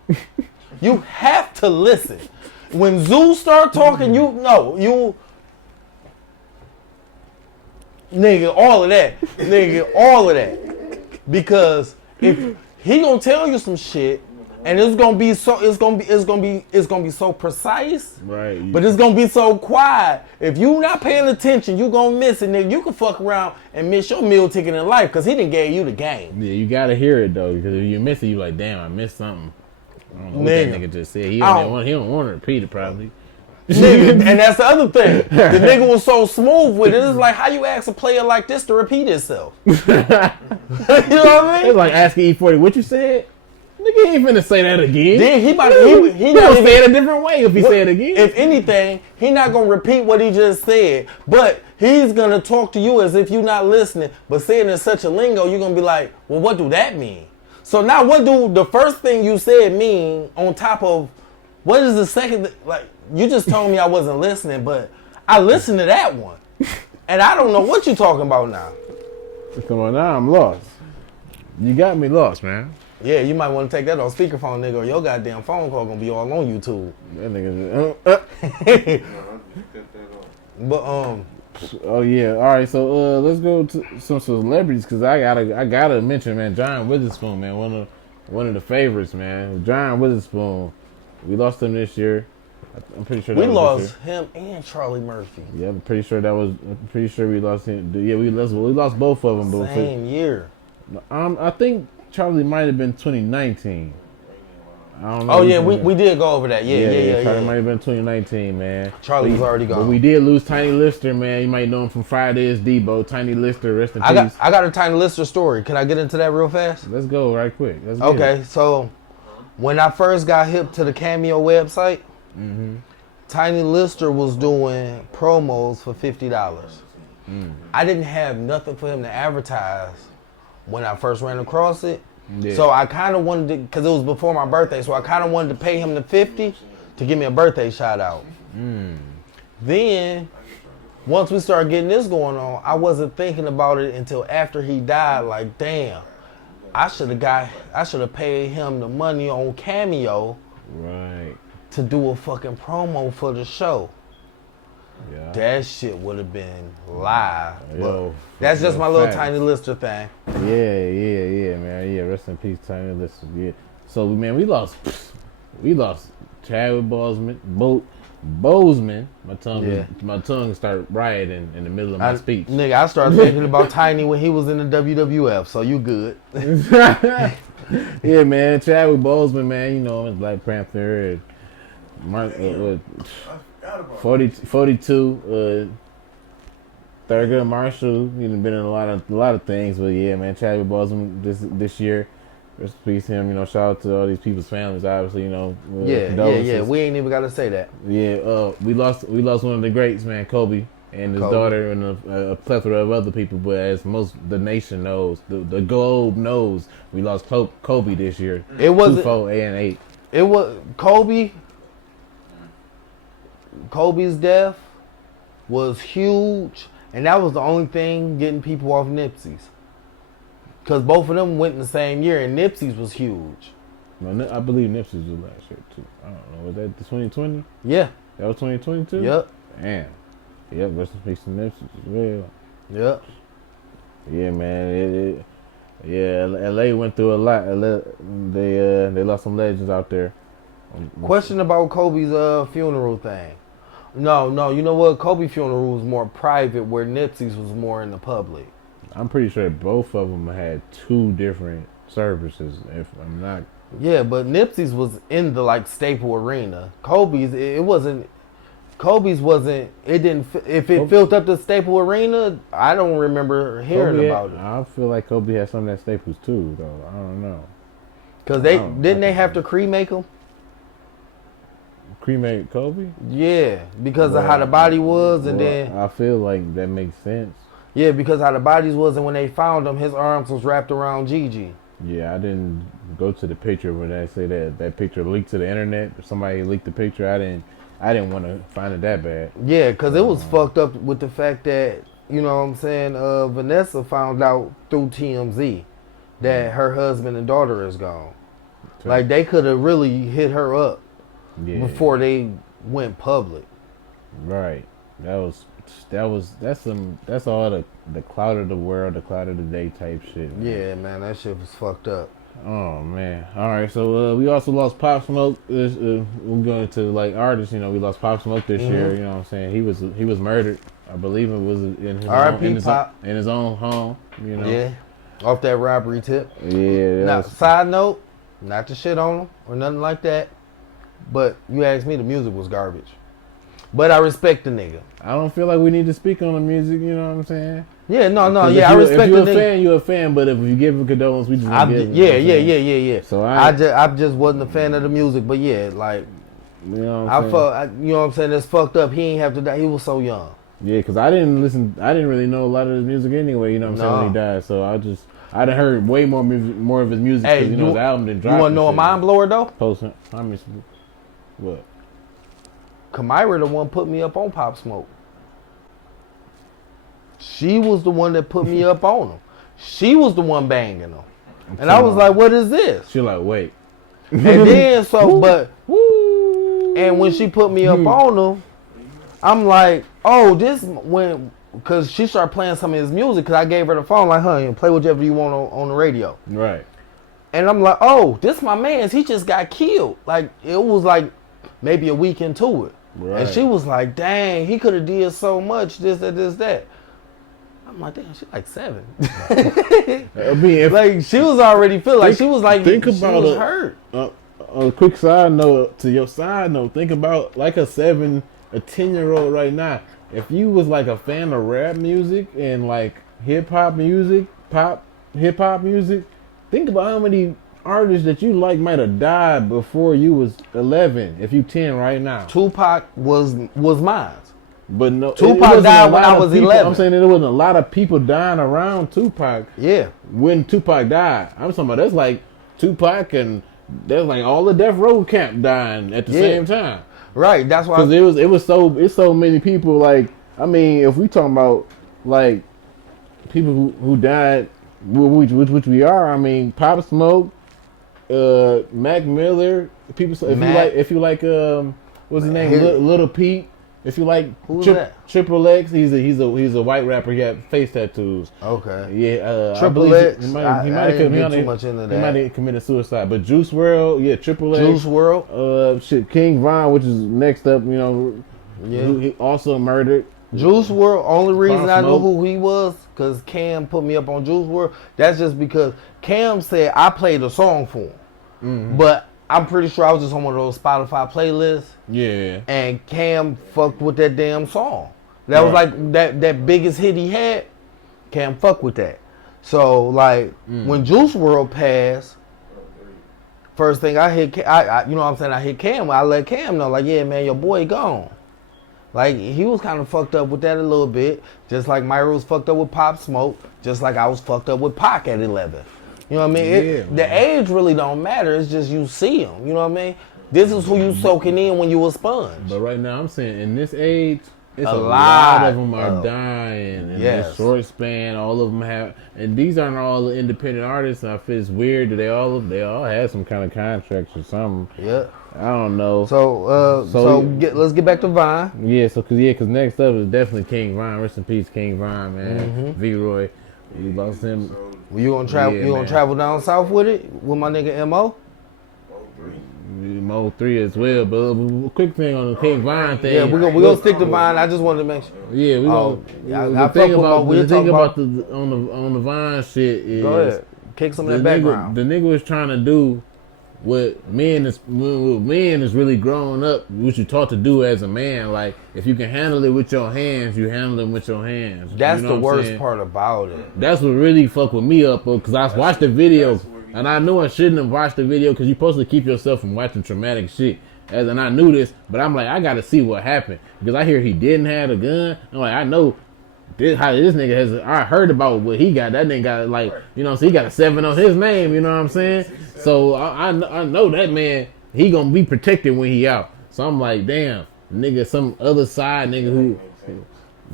You have to listen. When Zoo start talking, nigga, all of that. Because if he gonna tell you some shit and it's gonna be so precise, right? But it's gonna be so quiet. If you not paying attention, you gonna miss it, nigga. You can fuck around and miss your meal ticket in life because he done gave you the game. Yeah, you gotta hear it though, because if you miss it, you like, damn, I missed something. I don't know what that nigga just said. He don't want to repeat it probably. Nigga, and that's the other thing. The nigga was so smooth with it. It's like, how you ask a player like this to repeat himself? You know what I mean? It's like asking E40, what you said? Nigga ain't finna say that again. Then he gonna say it a different way if he say it again. If anything, he not gonna repeat what he just said, but he's gonna talk to you as if you're not listening, but saying in such a lingo, you're gonna be like, well, what do that mean? So now what do the first thing you said mean on top of, what is the second, like, you just told me I wasn't listening, but I listened to that one. And I don't know what you're talking about now. Come on, now I'm lost. You got me lost, man. Yeah, you might want to take that on speakerphone, nigga, or your goddamn phone call gonna be all on YouTube. That nigga. But oh yeah, all right. So let's go to some celebrities because I gotta mention, man, John Witherspoon, man, one of the favorites, man. John Witherspoon, we lost him this year. I'm pretty sure we lost him and Charlie Murphy. Yeah, I'm pretty sure we lost him. Yeah, we lost both of them. Same year. I think Charlie might have been 2019. I don't know. Oh yeah, we did go over that. Yeah. Charlie might have been 2019, man. Charlie's already gone. But we did lose Tiny Lister, man. You might know him from Friday is Debo. Tiny Lister, rest in peace. I got a Tiny Lister story. Can I get into that real fast? Let's go right quick. Okay, so when I first got hip to the Cameo website, Tiny Lister was doing promos for $50. I didn't have nothing for him to advertise when I first ran across it. Yeah. So I kind of wanted to, because it was before my birthday, so I kind of wanted to pay him the $50 to give me a birthday shout out. Then, once we started getting this going on, I wasn't thinking about it until after he died. Like, damn, I should have paid him the money on Cameo, right, to do a fucking promo for the show. Yeah. That shit would have been live. Yo, that's just my little Tiny Lister thing. Yeah, man. Yeah, rest in peace, Tiny Lister. Yeah. So, man, we lost Chadwick Boseman. My tongue started rioting in the middle of my speech. Nigga, I started thinking about Tiny when he was in the WWF, so you good. Yeah, man. Chadwick Boseman, man, you know, Black Panther. And 42, Thurgood Marshall. He's been in a lot of things, but yeah, man, Chadwick Boseman this year. Rest in peace to him. You know, shout out to all these people's families. Obviously, you know. Yeah. We ain't even gotta say that. Yeah, we lost one of the greats, man, Kobe, and his daughter, and a plethora of other people. But as the nation knows, the globe knows, we lost Kobe this year. It was 4 and 8. It was Kobe. Kobe's death was huge, and that was the only thing getting people off Nipsey's. Because both of them went in the same year, and Nipsey's was huge. No, I believe Nipsey's was last year, too. I don't know. Was that the 2020? Yeah. That was 2022? Yep. Damn. Yep, rest in peace to Nipsey as well. Yep. Yeah, man. Yeah, LA went through a lot. They lost some legends out there. Question about Kobe's funeral thing. No, you know what? Kobe's funeral was more private, where Nipsey's was more in the public. I'm pretty sure both of them had 2 different services. If I'm not. Yeah, but Nipsey's was in the like Staple Arena. Kobe's it wasn't. Kobe's wasn't. It didn't. If it filled up the Staple Arena, I don't remember hearing about it. I feel like Kobe had some of that Staples too, though. I don't know. Cause they didn't have to cremate him. Cremate Kobe? Yeah, because of how the body was, and then I feel like that makes sense. Yeah, because how the bodies was, and when they found him, his arms was wrapped around Gigi. Yeah, I didn't go to the picture when they say that picture leaked to the internet. Somebody leaked the picture. I didn't want to find it that bad. Yeah, because it was fucked up with the fact that, you know what I'm saying, Vanessa found out through TMZ that her husband and daughter is gone. Okay. Like, they could have really hit her up before they went public. Right. That's all the clout of the world, the clout of the day type shit, man. Yeah, man, that shit was fucked up. Oh man! All right, so we also lost Pop Smoke. We're going to like artists. You know, we lost Pop Smoke this year. You know what I'm saying? He was murdered. I believe it was in his own home. You know. Yeah. Off that robbery tip. Yeah. Now, side note, not to shit on him or nothing like that, but you asked me, the music was garbage. But I respect the nigga. I don't feel like we need to speak on the music. You know what I'm saying? Yeah, no, yeah, I respect the nigga. If you're a fan, you're a fan. But if you give a condolence, we just yeah. So I just wasn't a fan of the music, but yeah, like, you know what I'm saying? You know what I'm saying? It's fucked up. He ain't have to die. He was so young. Yeah, because I didn't really know a lot of his music anyway. You know what I'm saying? When he died, so I done heard way more of his music. Hey, his album didn't drop. You want to know a mind blower though? What? Kamira, the one put me up on Pop Smoke. She was the one that put me up on him. She was the one banging him. And I was like, what is this? She like, wait. And then, and when she put me up on him, I'm like, because she started playing some of his music, because I gave her the phone, like, honey, play whichever you want on the radio. Right. And I'm like, this my man's, he just got killed. Like, it was like maybe a week into it. Right. And she was like, dang, he could have did so much, this, that. I'm like, damn, she's like 7. I mean, like, she was already feeling like she was like, she was hurt. A quick side note to your side note, think about like a 10-year-old right now. If you was like a fan of rap music and like hip hop music, think about how many artists that you like might have died before you was 11. If you 10 right now, Tupac was mine. But no, Tupac died when I was 11. I'm saying there wasn't a lot of people dying around Tupac. Yeah. When Tupac died, I'm talking about that's like Tupac and there's like all the Death Row camp dying at the same time. Right. That's why. Because it's so many people. Like, I mean, if we talking about like people who died, which we are. I mean, Pop Smoke, Mac Miller. People. If you like what's his name? Little Pete. If you like Triple X, he's a white rapper. He had face tattoos. Okay. Yeah. Triple X. He might have committed suicide. But Juice WRLD, Triple X. Juice WRLD. King Von, which is next up. You know. Yeah. He also murdered. Juice WRLD. Only reason I knew who he was because Cam put me up on Juice WRLD. That's just because Cam said I played a song for him, but I'm pretty sure I was just on one of those Spotify playlists. Yeah. And Cam fucked with that damn song. That was like that biggest hit he had. Cam fucked with that. So like when Juice WRLD passed, first thing I hit, you know what I'm saying? I hit Cam. I let Cam know, like, yeah, man, your boy gone. Like, he was kind of fucked up with that a little bit. Just like Myra was fucked up with Pop Smoke. Just like I was fucked up with Pac at 11. You know what I mean? The age really don't matter. It's just you see them. You know what I mean? This is who you soaking in when you a sponge. But right now, I'm saying in this age, it's a lot of them are dying in this short span. All of them have, and these aren't all the independent artists. I feel it's weird that they all have some kind of contracts or something. Yeah. I don't know. So let's get back to Vine. Yeah. Cause next up is definitely King Von. Rest in peace, King Von, man. V-Roy. You lost him. So Well, you gonna travel? Yeah, you gonna man. travel down south with it with my nigga Mo? Mo 3 as well, but a quick thing on the King Vine thing. Yeah, we gonna stick to Vine. I just wanted to make sure. Yeah, we Oh, gonna. I The thing fuck with Mo. about We'll the thing talk about about- the on the Vine shit is Go ahead, kick some of that background. The nigga was trying to do what men is really growing up. What you taught to do as a man. Like if you can handle it with your hands, you handle it with your hands. That's You know the what I'm worst saying? part about it. That's what really fuck with me up, because I watched the video and I knew I shouldn't have watched the video because you're supposed to keep yourself from watching traumatic shit. And I knew this, but I'm like, I gotta see what happened because I hear he didn't have a gun. I'm like, I know how this nigga has. I heard about what he got. That nigga got like, you know, so he got a 7 on his name. You know what I'm saying? So I know that man, he gonna be protected when he out. So I'm like, damn, nigga, some other side nigga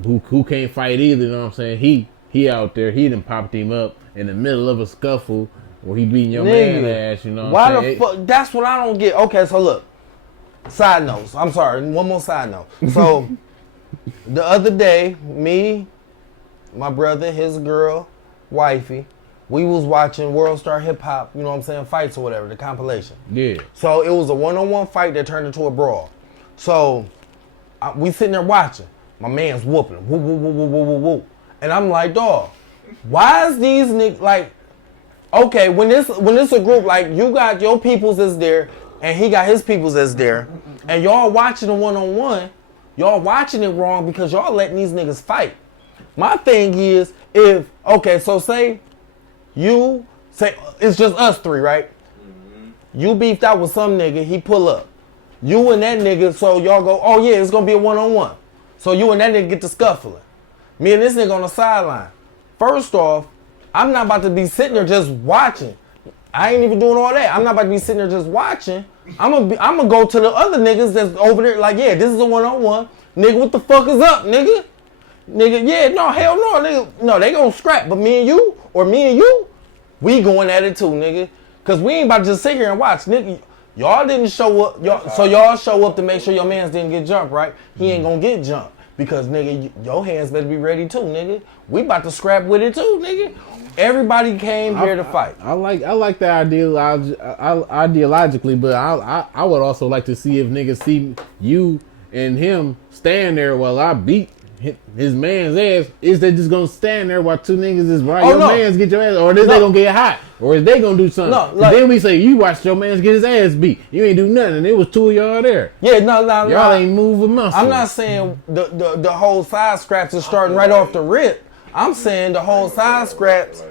who can't fight either. You know what I'm saying? He out there. He done popped him up in the middle of a scuffle where he beating your man ass. You know what I'm saying? Why the fuck? That's what I don't get. Okay, so look. Side notes. I'm sorry. One more side note. So the other day, me, my brother, his girl, wifey, we was watching World Star Hip Hop. You know what I'm saying? Fights or whatever. The compilation. Yeah. So it was a one-on-one fight that turned into a brawl. So we sitting there watching. My man's whooping him. Whoop, whoop, whoop, whoop, whoop, whoop, whoop. And I'm like, dog, why is these niggas like, okay, when this a group, like you got your peoples is there and he got his peoples is there and y'all watching a one-on-one, y'all watching it wrong because y'all letting these niggas fight. My thing is, so say it's just us three, right? You beefed out with some nigga, he pull up. You and that nigga, so y'all go, oh yeah, it's gonna be a one-on-one. So you and that nigga get to scuffling. Me and this nigga on the sideline. First off, I'm not about to be sitting there just watching. I ain't even doing all that. I'm not about to be sitting there just watching. I'm gonna go to the other niggas that's over there like, yeah, this is a one-on-one. Nigga, what the fuck is up, nigga? Nigga, yeah, no, hell no, nigga. No, they gonna scrap. But me and you, we going at it too, nigga. Cause we ain't about to just sit here and watch, nigga. Y'all didn't show up, y'all show up to make sure your mans didn't get jumped, right? He ain't gonna get jumped. Because, nigga, your hands better be ready too, nigga. We about to scrap with it too, nigga. Everybody came here to fight. I like the ideologically, but I would also like to see if niggas see you and him stand there while I beat his man's ass. Is they just gonna stand there while two niggas is right? Your man's get your ass, or is they gonna get hot, or is they gonna do something? No, like, then we say you watched your man's get his ass beat. You ain't do nothing, and it was two of y'all there. Yeah, no, y'all ain't moving muscle. I'm not saying the whole side scraps is starting right off the rip. I'm saying the whole side scraps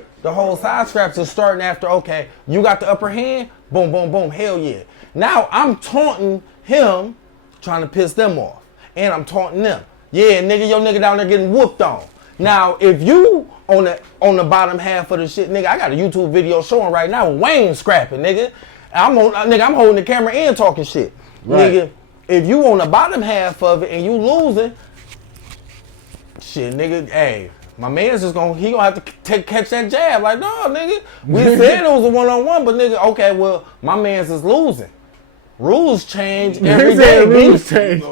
is starting after. Okay, you got the upper hand. Boom, boom, boom. Hell yeah. Now I'm taunting him, trying to piss them off, and I'm taunting them. Yeah, nigga, your nigga down there getting whooped on. Now, if you on the bottom half of the shit, nigga, I got a YouTube video showing right now Wayne scrapping, nigga. I'm holding the camera and talking shit. Right. Nigga, if you on the bottom half of it and you losing, shit, nigga, hey, my man's just he gonna have to catch that jab. Like, no, nigga, we said it was a one-on-one, but nigga, okay, well, my man's is losing. Rules change every day. Rules change.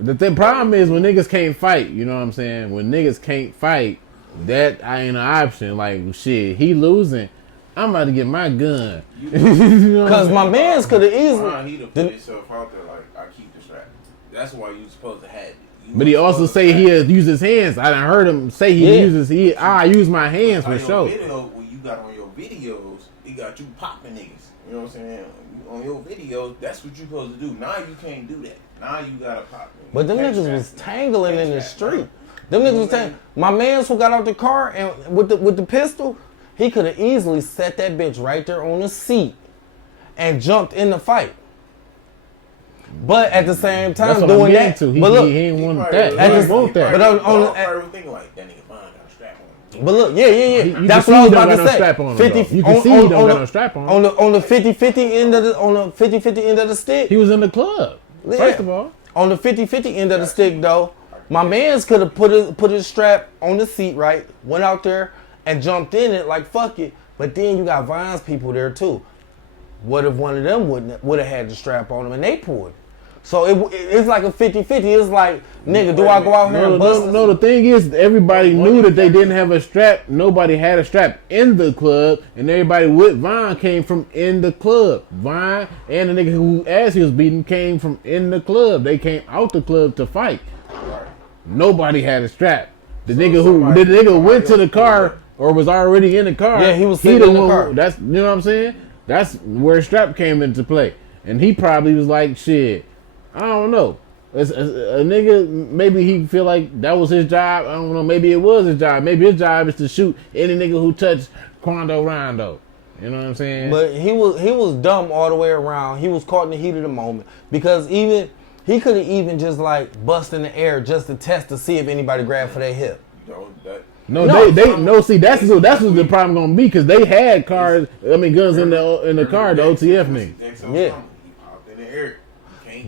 The problem is when niggas can't fight, you know what I'm saying? When niggas can't fight, that ain't an option. Like, shit, he losing, I'm about to get my gun. Because my man's could have easily... He put himself out there like, I keep the strap. That's why you supposed to have it. But he also say he'll use his hands. I done heard him say I use my hands for sure. When you got on your videos, he got you popping niggas. You know what I'm saying? On your videos, that's what you supposed to do. Now you can't do that. Now you gotta pop niggas. But them niggas was tangling in the street. Them niggas was tangling. My man who got out the car and with the pistol, he could have easily set that bitch right there on the seat and jumped in the fight. But at the same time, doing that, he ain't want that. He ain't want that. But on thing like that nigga fine got a strap on. But look, yeah. That's what I was about to say. You can see he don't got no strap on. On the 50-50 end of the stick. He was in the club. Yeah. First of all, on the 50-50 end of the stick, though, my man's could have put his strap on the seat, right? Went out there and jumped in it like fuck it. But then you got Vine's people there too. What if one of them would have had the strap on them and they pulled? So it's like a 50-50. It's like, nigga, do I go out here and bust? No, the thing is, everybody knew that they didn't have a strap. Nobody had a strap in the club, and everybody with Vine came from in the club. Vine and the nigga who ass he was beating came from in the club. They came out the club to fight. Nobody had a strap. The nigga went to the car or was already in the car. Yeah, he was sitting in the car. That's, you know what I'm saying? That's where strap came into play. And he probably was like, shit, I don't know. A nigga, maybe he feel like that was his job. I don't know. Maybe it was his job. Maybe his job is to shoot any nigga who touched Quando Rondo. You know what I'm saying? But he was dumb all the way around. He was caught in the heat of the moment because he could have even just like bust in the air just to test to see if anybody grabbed for their hip. See, that's what the problem gonna be because they had cars. I mean, guns in the car. The OTF nigga. Yeah. In the air.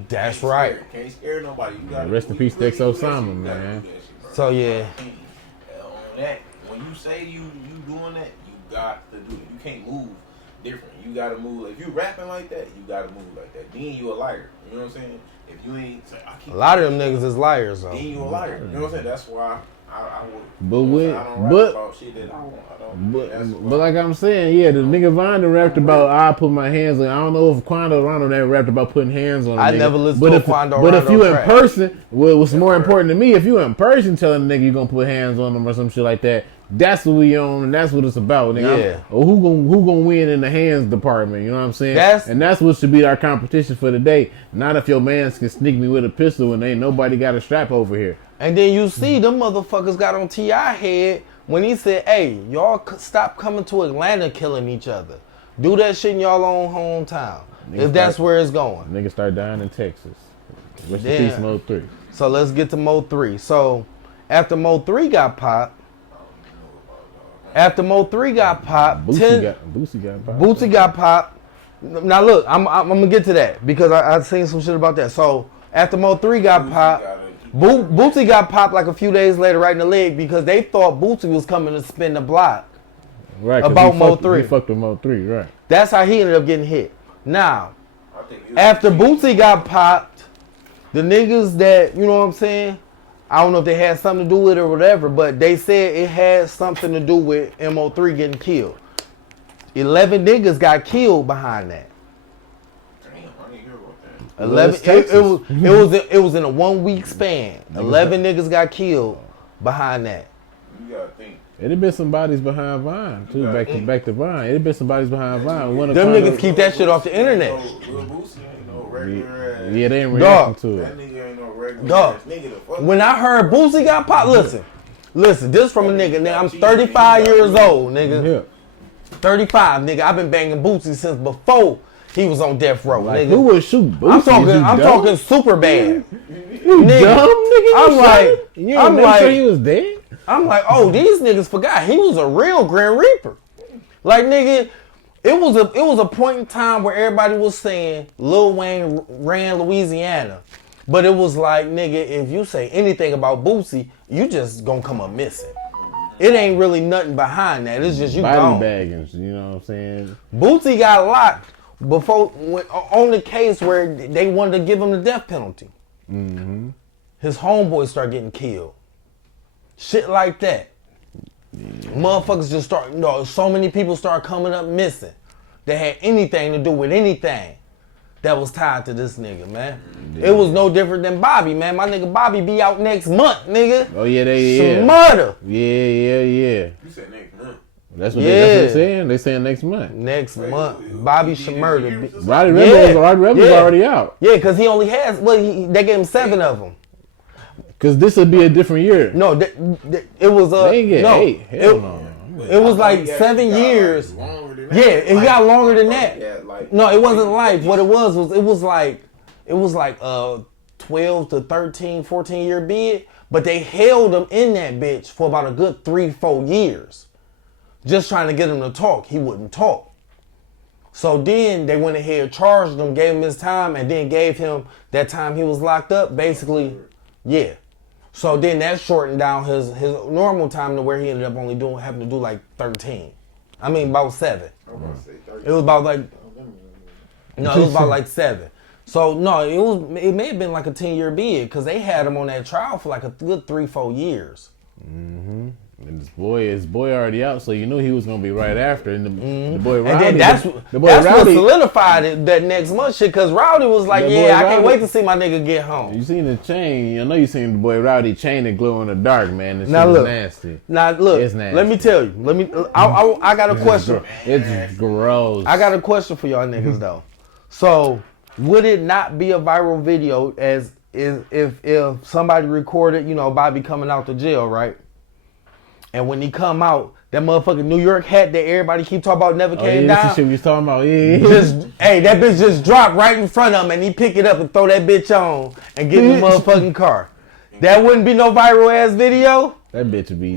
That's right. Can't scare nobody. You gotta, rest in peace, Dex Osama, man. So yeah. On that, when you say you doing that, you got to do it. You can't move different. You gotta move. If you rapping like that, you gotta move like that. Then you a liar. You know what I'm saying? If you ain't, a lot of them niggas is liars though. Then you a liar. You know what I'm saying? That's why I would. But like I'm saying, yeah, the nigga Vine rapped about I put my hands on. I don't know if Quando Rondo never rapped about putting hands on. I never listened to Quando Rondo. But if you in person, what's more important to me, if you in person telling the nigga you gonna put hands on them or some shit like that, that's what we on and that's what it's about. Nigga. Yeah. Who gonna win in the hands department? You know what I'm saying? That's what should be our competition for the day. Not if your mans can sneak me with a pistol and ain't nobody got a strap over here. And then you see them motherfuckers got on T.I. head when he said, hey, y'all stop coming to Atlanta killing each other. Do that shit in y'all own hometown. If that's where it's going. Niggas start dying in Texas. Rest in peace, Mo 3. So let's get to Mo 3. So after Mo 3 got popped, Boosie got popped. Now look, I'm gonna get to that because I seen some shit about that. So after Mo 3 got popped, Boosie got popped like a few days later right in the leg because they thought Boosie was coming to spin the block. Right, about Mo 3. He fucked with Mo 3, right. That's how he ended up getting hit. Now, after Boosie got popped, the niggas that, you know what I'm saying, I don't know if they had something to do with it or whatever, but they said it had something to do with MO3 getting killed. 11 niggas got killed behind that. 11. It was in a 1 week span. 11 niggas got killed behind that. You gotta think. It had been some bodies behind Vine too. Back to Vine. It had been some bodies behind Vine. Them niggas keep that shit off the internet. Yeah, they ain't reacting to it. That nigga ain't no regular Dog. When I heard Boosie got popped, listen. This from a nigga. I'm 35 years old, nigga. Yeah. 35, nigga. I've been banging Boosie since before he was on death row, like, nigga. Who would shoot Boosie? I'm talking super bad. You nigga. Dumb nigga. I'm like, sure he was dead. I'm like, oh, these niggas forgot he was a real Grand Reaper. Like, nigga, it was a point in time where everybody was saying Lil Wayne ran Louisiana, but it was like, nigga, if you say anything about Boosie, you just gonna come up missing. It ain't really nothing behind that. It's just you body gone. baggings, you know what I'm saying? Boosie got locked before on the case where they wanted to give him the death penalty. Mm-hmm. His homeboys start getting killed. Shit like that. Yeah. Motherfuckers just start, so many people start coming up missing. They had anything to do with anything that was tied to this nigga, man. Yeah. It was no different than Bobby, man. My nigga Bobby be out next month, nigga. Oh yeah, Yeah. You said next month. That's what they're saying. They saying next month. Next month, Bobby should murder. Roddy Rebel's already out. Yeah, because he only has, they gave him 7 of them. Because this would be a different year. No, it was they ain't get 8. Hell no. It was like 7 years. Yeah, it got longer than that. No, it wasn't life. What it was like 12 to 13, 14 year bid. But they held him in that bitch for about a good 3-4 years. Just trying to get him to talk. He wouldn't talk. So then they went ahead, charged him, gave him his time, and then gave him that time he was locked up, basically. Yeah. So then that shortened down his normal time to where he ended up only having to do like 13. I mean, about 7. It was about like 7. So no, it may have been like a 10-year bid because they had him on that trial for like a good 3-4 years. Mm-hmm. And his boy already out, so you knew he was gonna be right after. And the boy Rowdy, And then that's what solidified it that next month shit. Cause Rowdy was like, "Yeah, I can't wait to see my nigga get home." You seen the chain? I know you seen the boy Rowdy chain that glow in the dark, man. This shit is nasty. Now look, it's nasty. Let me tell you. I got a question. It's gross. I got a question for y'all niggas though. So would it not be a viral video as if somebody recorded, Bobby coming out the jail, right? And when he come out, that motherfucking New York hat that everybody keep talking about never came down. That's the shit we was talking about. Yeah. That bitch just dropped right in front of him, and he pick it up and throw that bitch on and get in the motherfucking car. That wouldn't be no viral ass video. That bitch would be.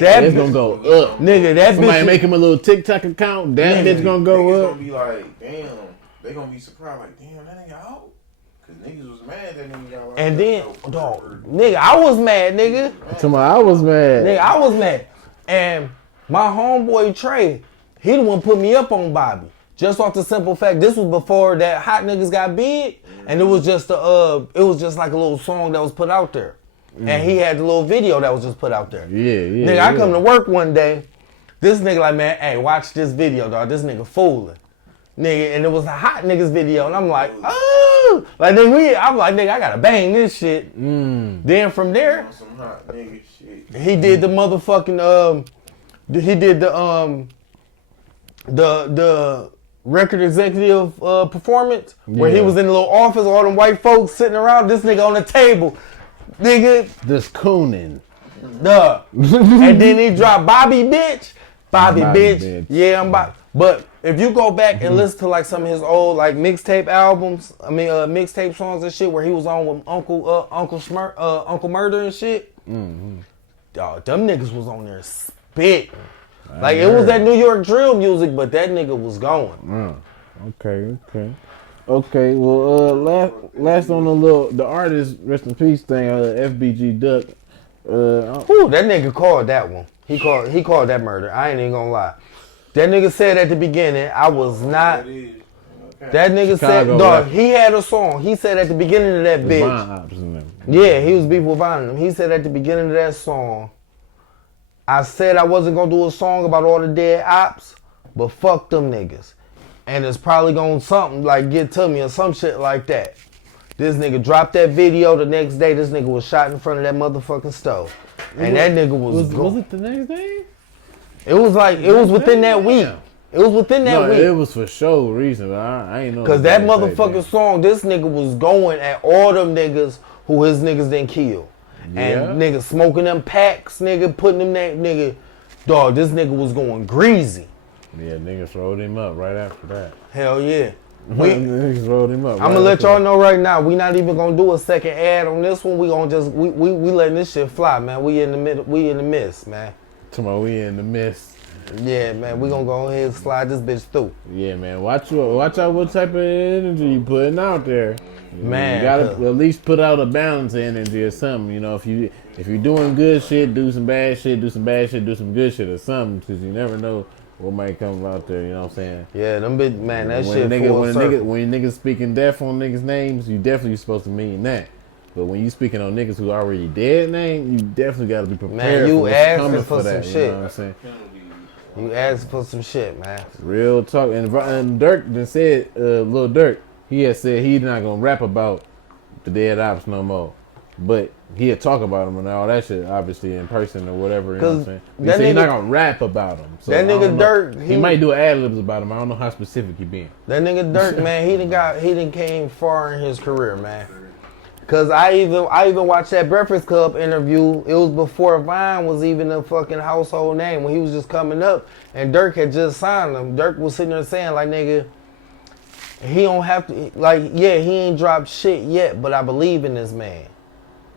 That's gonna go up, nigga. That somebody bitch make him a little TikTok account. That bitch gonna go niggas up. Gonna be like, damn. They gonna be surprised, like, damn, that nigga out. Cause niggas was mad that nigga got. And then, dog, nigga, I was mad, nigga. I was mad. Nigga, I was mad. And my homeboy Trey, he the one put me up on Bobby. Just off the simple fact, this was before that Hot Niggas got big, and it was just like a little song that was put out there. And he had the little video that was just put out there. Yeah. Nigga, I come to work one day, this nigga like, man, hey, watch this video, dog. This nigga fooling. Nigga, and it was a Hot Niggas video, and I'm like, oh, like I'm like, nigga, I gotta bang this shit. Then from there, some hot nigga shit. he did the motherfucking he did the record executive performance where he was in the little office, all them white folks sitting around, this nigga on the table, nigga. This cooning. Duh. And then he dropped Bobby bitch. Bobby bitch. Yeah, I'm Bobby. But if you go back and listen to like some of his old like mixtape albums, mixtape songs and shit where he was on with Uncle Murder and shit, dog, them niggas was on there spit. Like it was that New York drill music, but that nigga was going. Okay. Well, last on the artist rest in peace thing, FBG Duck. That nigga called that one. He called that murder. I ain't even gonna lie. That nigga said at the beginning, I was not. That nigga said, dog, he had a song. He said at the beginning of that bitch. Yeah, he was beefing with Vine them. He said at the beginning of that song, I said I wasn't gonna do a song about all the dead ops, but fuck them niggas. And it's probably gonna something like get to me or some shit like that. This nigga dropped that video the next day. This nigga was shot in front of that motherfucking stove. And that nigga was it the next day? It was within that week. It was within that week. It was for show reason. I ain't know. Cause that motherfucking song, this nigga was going at all them niggas who his niggas didn't kill. And nigga smoking them packs, nigga, putting them that nigga. Dog, this nigga was going greasy. Yeah, niggas rolled him up right after that. Hell yeah. Niggas rolled him up. I'm gonna let y'all know right now, we not even gonna do a second ad on this one. We gonna just we letting this shit fly, man. We in the midst, man. Tomorrow we in the mist. Yeah, man, we gonna go ahead and slide this bitch through. Yeah, man. Watch out what type of energy you putting out there. Man, you gotta at least put out a balance of energy or something. If you're doing good shit, do some bad shit, do some bad shit, do some good shit or something, because you never know what might come out there. You know what I'm saying? Yeah, them bitch, man, that when shit. When niggas speaking death on niggas' names, you definitely supposed to mean that. But when you speaking on niggas who already dead name, you definitely got to be prepared. Man, you asking for some that, shit. You know what I'm saying? You asking for some shit, man. Real talk. And Dirk just said, Lil Dirk, he had said he's not gonna rap about the dead ops no more, but he'll talk about them and all that shit, obviously in person or whatever. You know what I'm saying? He said he's not gonna rap about them. So that nigga Dirk, he might do ad-libs about them. I don't know how specific he been. That nigga Dirk, man, he done came far in his career, man. Cause I even watched that Breakfast Club interview. It was before Vine was even a fucking household name, when he was just coming up, and Dirk had just signed him. Dirk was sitting there saying like, nigga, he don't have to, like, yeah, he ain't dropped shit yet, but I believe in this man.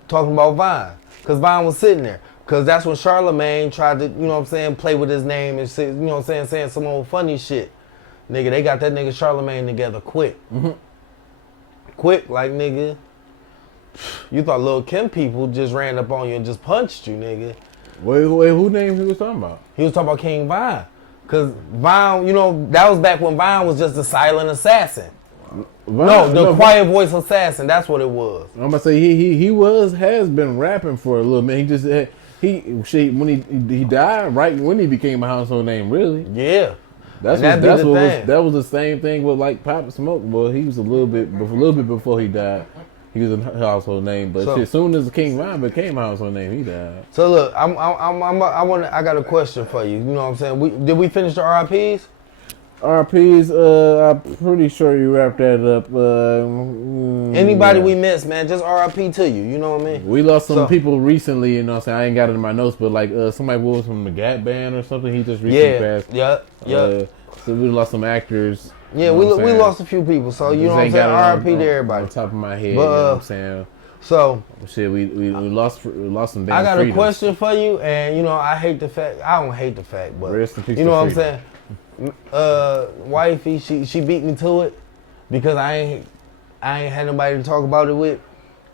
Talking about Vine, cause Vine was sitting there. Cause that's when Charlamagne tried to, you know what I'm saying, play with his name and say, you know what I'm saying some old funny shit. Nigga, they got that nigga Charlamagne together quick. Quick, like, nigga. You thought Lil' Kim people just ran up on you and just punched you, nigga. Wait, who name he was talking about? He was talking about King Vine. Cause Vine, you know, that was back when Vine was just a silent assassin. No, the quiet voice assassin. That's what it was. I'm gonna say he has been rapping for a little bit. He just when he died right when he became a household name. Really? Yeah. That was the same thing with like Pop Smoke. Well, he was a little bit before he died. He was a household name, but as soon as King Von became a household name, he died. So look, I got a question for you. You know what I'm saying? Did we finish the RIPs? RPs, I'm pretty sure you wrapped that up. Anybody we missed, man, just RIP to you. You know what I mean? We lost some people recently, you know what I'm saying? I ain't got it in my notes, but like somebody was from the Gap Band or something. He just recently passed. Yeah. So we lost some actors. Yeah, we lost a few people. So you know what I'm saying? RIP to everybody. On top of my head, you know what I'm saying? So shit, we lost some damn I got freedoms. a question for you, and you know I don't hate the fact, but Rest in peace you know to what I'm freedom. saying? Wifey, she beat me to it because I ain't had nobody to talk about it with.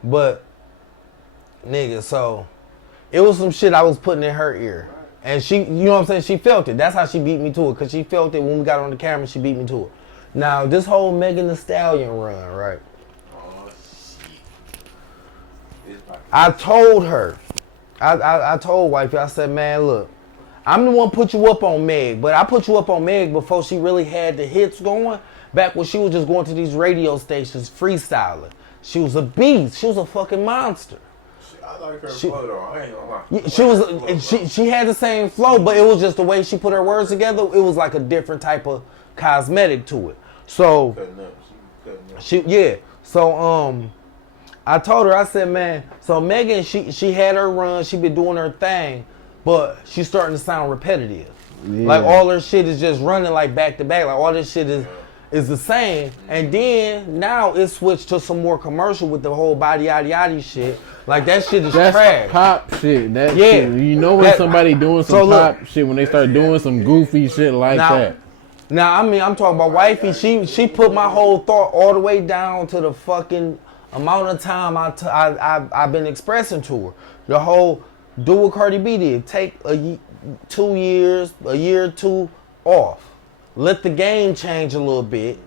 But nigga, so it was some shit I was putting in her ear. And she, you know what I'm saying, she felt it. That's how she beat me to it, because she felt it when we got on the camera, she beat me to it. Now, this whole Megan Thee Stallion run, right? Oh, shit. I told her, I told wifey, I said, man, look, I'm the one put you up on Meg, but I put you up on Meg before she really had the hits going, back when she was just going to these radio stations freestyling. She was a beast. She was a fucking monster. I like her flow though. I ain't gonna lie. She had the same flow, but it was just the way she put her words together. It was like a different type of cosmetic to it. So So I told her, I said, man, so Megan, she had her run, she been doing her thing, but she's starting to sound repetitive. Yeah. Like all her shit is just running like back to back. Like all this shit is the same. And then now it switched to some more commercial with the whole body yaddy yaddy shit. Like that shit is That's trash. Pop shit. That shit. You know when somebody doing some pop shit, when they start doing some goofy shit like that. Now, I mean, I'm talking about wifey. She put my whole thought all the way down to the fucking amount of time I've been expressing to her. The whole do what Cardi B did. Take 2 years, a year or two off. Let the game change a little bit.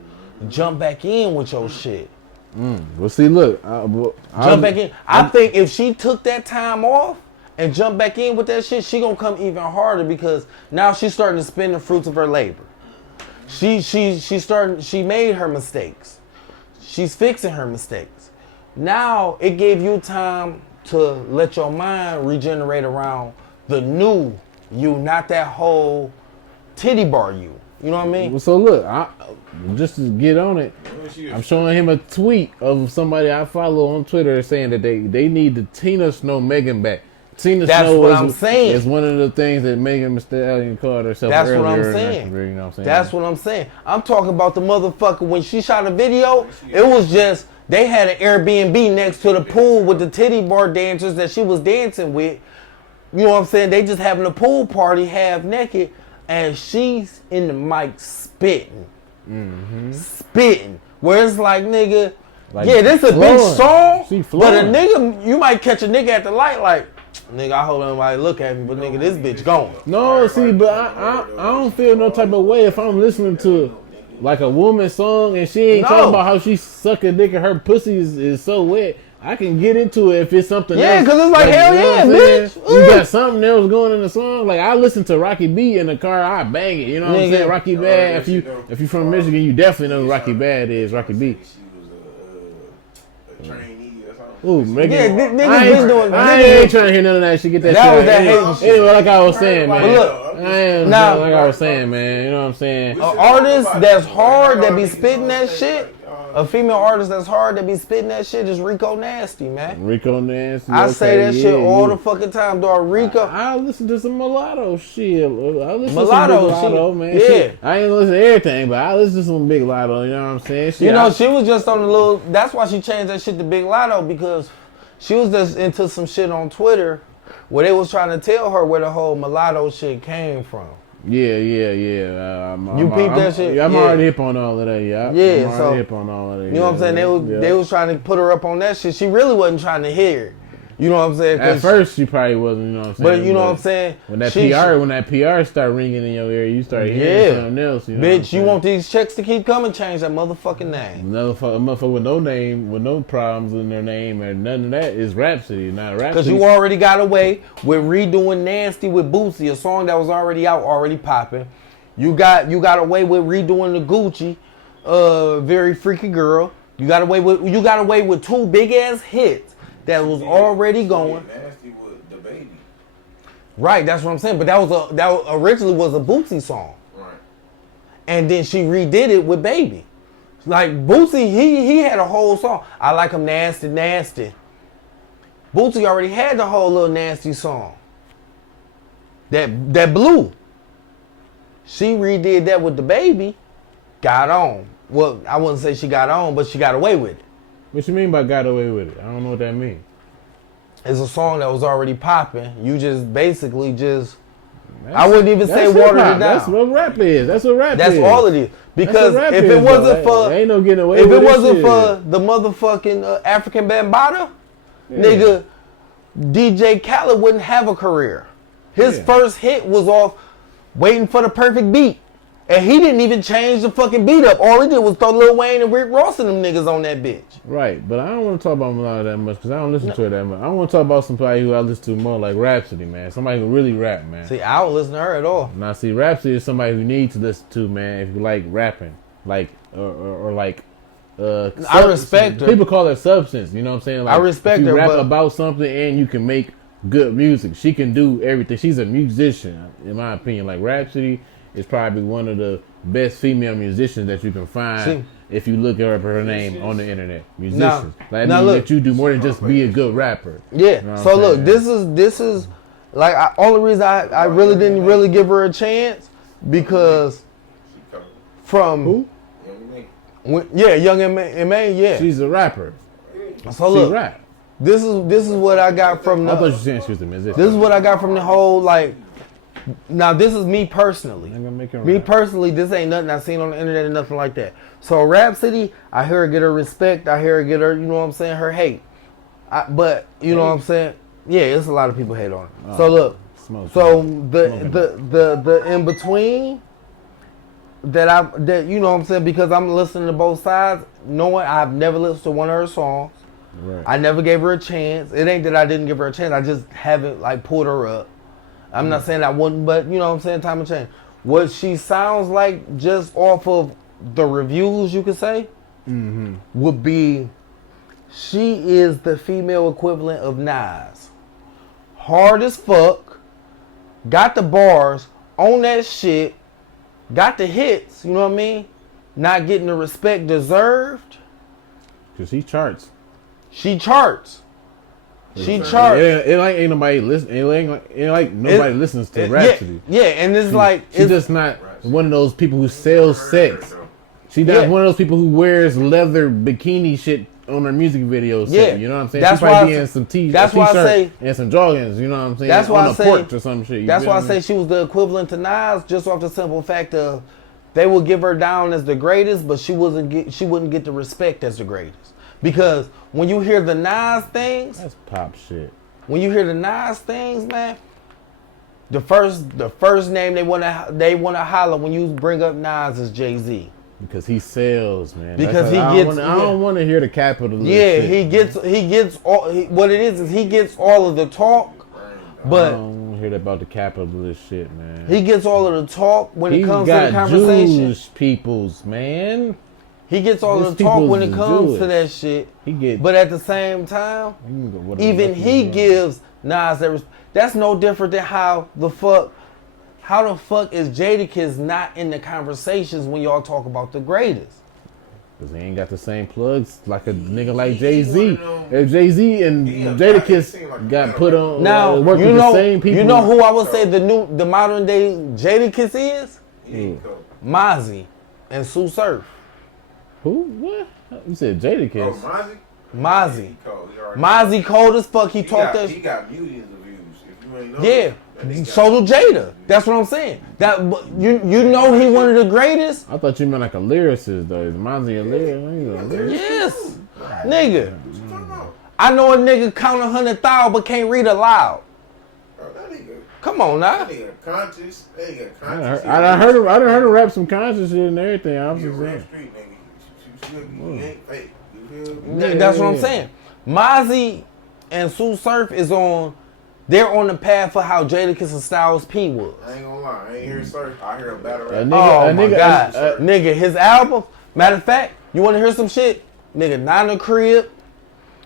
Jump back in with your shit. Well, see, look. Jump back in. I think if she took that time off and jumped back in with that shit, she gonna come even harder because now she's starting to spend the fruits of her labor. She made her mistakes. She's fixing her mistakes. Now it gave you time to let your mind regenerate around the new you, not that whole titty bar you. You know what I mean? So look, just to get on it, I'm showing him a tweet of somebody I follow on Twitter saying that they need to Tina Snow Megan back. Tina Snow is one of the things that Megan Thee Stallion called herself earlier. That's what I'm saying. You know what I'm saying? That's what I'm saying. I'm talking about the motherfucker when she shot a video, it was just, they had an Airbnb next to the pool with the titty bar dancers that she was dancing with. You know what I'm saying? They just having a pool party half naked. And she's in the mic spitting. Mm-hmm. Spitting. Where it's like, nigga, like this a big song, but a nigga, you might catch a nigga at the light like, nigga, I hope nobody look at me, but nigga, this bitch gone. No, see, but I don't feel no type of way if I'm listening to like a woman's song and she ain't talking about how she suck a dick and her pussy is so wet. I can get into it if it's something else. Yeah, because it's like, hell yeah, bitch. You got something else going in the song. Like, I listen to Rocky B in the car, I bang it. You know what I'm saying? Rocky Bad, if you from Michigan, you definitely know who Rocky Bad is, Rocky B. She was a trainee or something. Ooh, Megan. Yeah, niggas doing. I ain't trying to hear none of that shit. Get that shit. Was that hating shit. Anyway, like I was saying, man. Look, like I was saying, man. You know what I'm saying? An artist that's hard that be spitting that shit. A female artist that's hard that be spitting that shit is Rico Nasty, man. Rico Nasty. I say that shit all the fucking time, dog. Rico. I listen to some mulatto shit. I listen mulatto, to some mulatto, man. Yeah. Shit. I ain't listen to everything, but I listen to some Big Lotto. You know what I'm saying? Shit, you know, she was just on the little. That's why she changed that shit to Big Lotto, because she was just into some shit on Twitter where they was trying to tell her where the whole mulatto shit came from. Yeah. You peeped that shit? I'm already hip on all of that, yeah. Yeah, I'm already hip on all of that. You know what I'm saying? They was trying to put her up on that shit. She really wasn't trying to hear it. You know what I'm saying? At first, she probably wasn't. You know what I'm saying? But you know what I'm saying? When that PR start ringing in your ear, you start hearing something else. You know Bitch, you want these checks to keep coming? Change that motherfucking name. Another motherfucker with no name, with no problems in their name, and none of that is Rhapsody, not Rhapsody. Because you already got away with redoing Nasty with Boosie, a song that was already out, already popping. You got away with redoing the Gucci, Very Freaky Girl. You got away with two big ass hits that was already going. Nasty with the baby. Right, that's what I'm saying. But that originally was a Boosie song. Right. And then she redid it with Baby. Like Boosie, he had a whole song. I like him nasty, nasty. Boosie already had the whole little nasty song. That blew. She redid that with the Baby. Got on. Well, I wouldn't say she got on, but she got away with it. What you mean by got away with it? I don't know what that means. It's a song that was already popping. You just basically I wouldn't even say watered it down. That's what rap is. That's all it is. Because if it wasn't for ain't no getting away if with it wasn't shit. for the motherfucking African Bambaataa, nigga, DJ Khaled wouldn't have a career. His first hit was off Waiting for the Perfect Beat. And he didn't even change the fucking beat up. All he did was throw Lil Wayne and Rick Ross and them niggas on that bitch. Right, but I don't want to talk about Malala that much because I don't listen to her that much. I want to talk about somebody who I listen to more like Rhapsody, man. Somebody who really rap, man. See, I don't listen to her at all. Now, see, Rhapsody is somebody who you need to listen to, man, if you like rapping. Like, or like... I respect her. People call her substance, you know what I'm saying? Like, I respect her, her, rap but... about something and you can make good music. She can do everything. She's a musician, in my opinion. Like, Rhapsody is probably one of the best female musicians that you can find if you look at her name on the internet. Musicians. That you do more than just be a good rapper. Yeah. You know So look, this is like only reason I really didn't really give her a chance because from who? Young M.A. Yeah. She's a rapper. So look, rap. This is what I got from the. I thought you were saying she was a musician. This is what I got from the whole like. Now this is me personally. Me personally, this ain't nothing I seen on the internet or nothing like that. So Rhapsody, I hear her get her respect. I hear her get her, you know what I'm saying, her hate. But you know what I'm saying? Yeah, it's a lot of people hate on her. So look, the in between that you know what I'm saying, because I'm listening to both sides, knowing I've never listened to one of her songs. Right. I never gave her a chance. It ain't that I didn't give her a chance. I just haven't like pulled her up. I'm not saying I wouldn't, but you know what I'm saying, time and change. What she sounds like just off of the reviews, you could say, would be she is the female equivalent of Nas. Hard as fuck, got the bars, on that shit, got the hits, you know what I mean? Not getting the respect deserved. Because he charts. She charts. She charts. It like ain't nobody listen. It ain't like nobody listens to Rhapsody. Yeah, and it's she's just not one of those people who sells sex. She's not one of those people who wears leather bikini shit on her music videos. Yeah, you know what I'm saying. That's she probably be in some that's why I say and some joggings. You know what I'm saying. That's why on I a say porch or some shit. That's why I say she was the equivalent to Nas, just off the simple fact of they would give her down as the greatest, but she wouldn't get the respect as the greatest. Because when you hear the Nas things, that's pop shit. When you hear the Nas things, man, the first name they wanna holler when you bring up Nas is Jay-Z. Because he sells, man. Because I don't want to hear the capitalist. Yeah, shit. he gets all. What it is he gets all of the talk, but I don't want to hear about the capitalist shit, man. He gets all of the talk when it comes to the conversation. Jewish peoples, man. He gets all of the talk when it comes to that shit. But at the same time, even he gives Nas that respect. That's no different than how the fuck is Jadakiss not in the conversations when y'all talk about the greatest? Because they ain't got the same plugs like a nigga like Jay-Z. If Jay-Z and Jadakiss got put on, now work with the same people. You know who I would say the modern day Jadakiss is? Mozzie and Sue Surf. Who? What? You said Jadakiss. Oh, Mozzie. Mozzie cold as fuck. He talked that. He got millions of views. If you ain't know. Yeah. So do Jada. That's what I'm saying. That you know he one of the greatest. I thought you meant like a lyricist though. Is Mozzie a lyricist? Yes, nigga. I know a nigga count 100,000 but can't read aloud. Bro, that nigga. Come on now. That nigga conscious. That nigga conscious. I done heard him rap some conscious shit and everything. I was You just a real saying. street nigga. You ain't fake. You feel me? That's what I'm saying. Mozzie and Sue Surf is on. They're on the path for how Jadakiss and Styles P was. I ain't gonna lie. I ain't hear Surf. I hear a battle rap. Oh my God. Nigga, his album. Matter of fact, you want to hear some shit? Nigga, Nine Crib,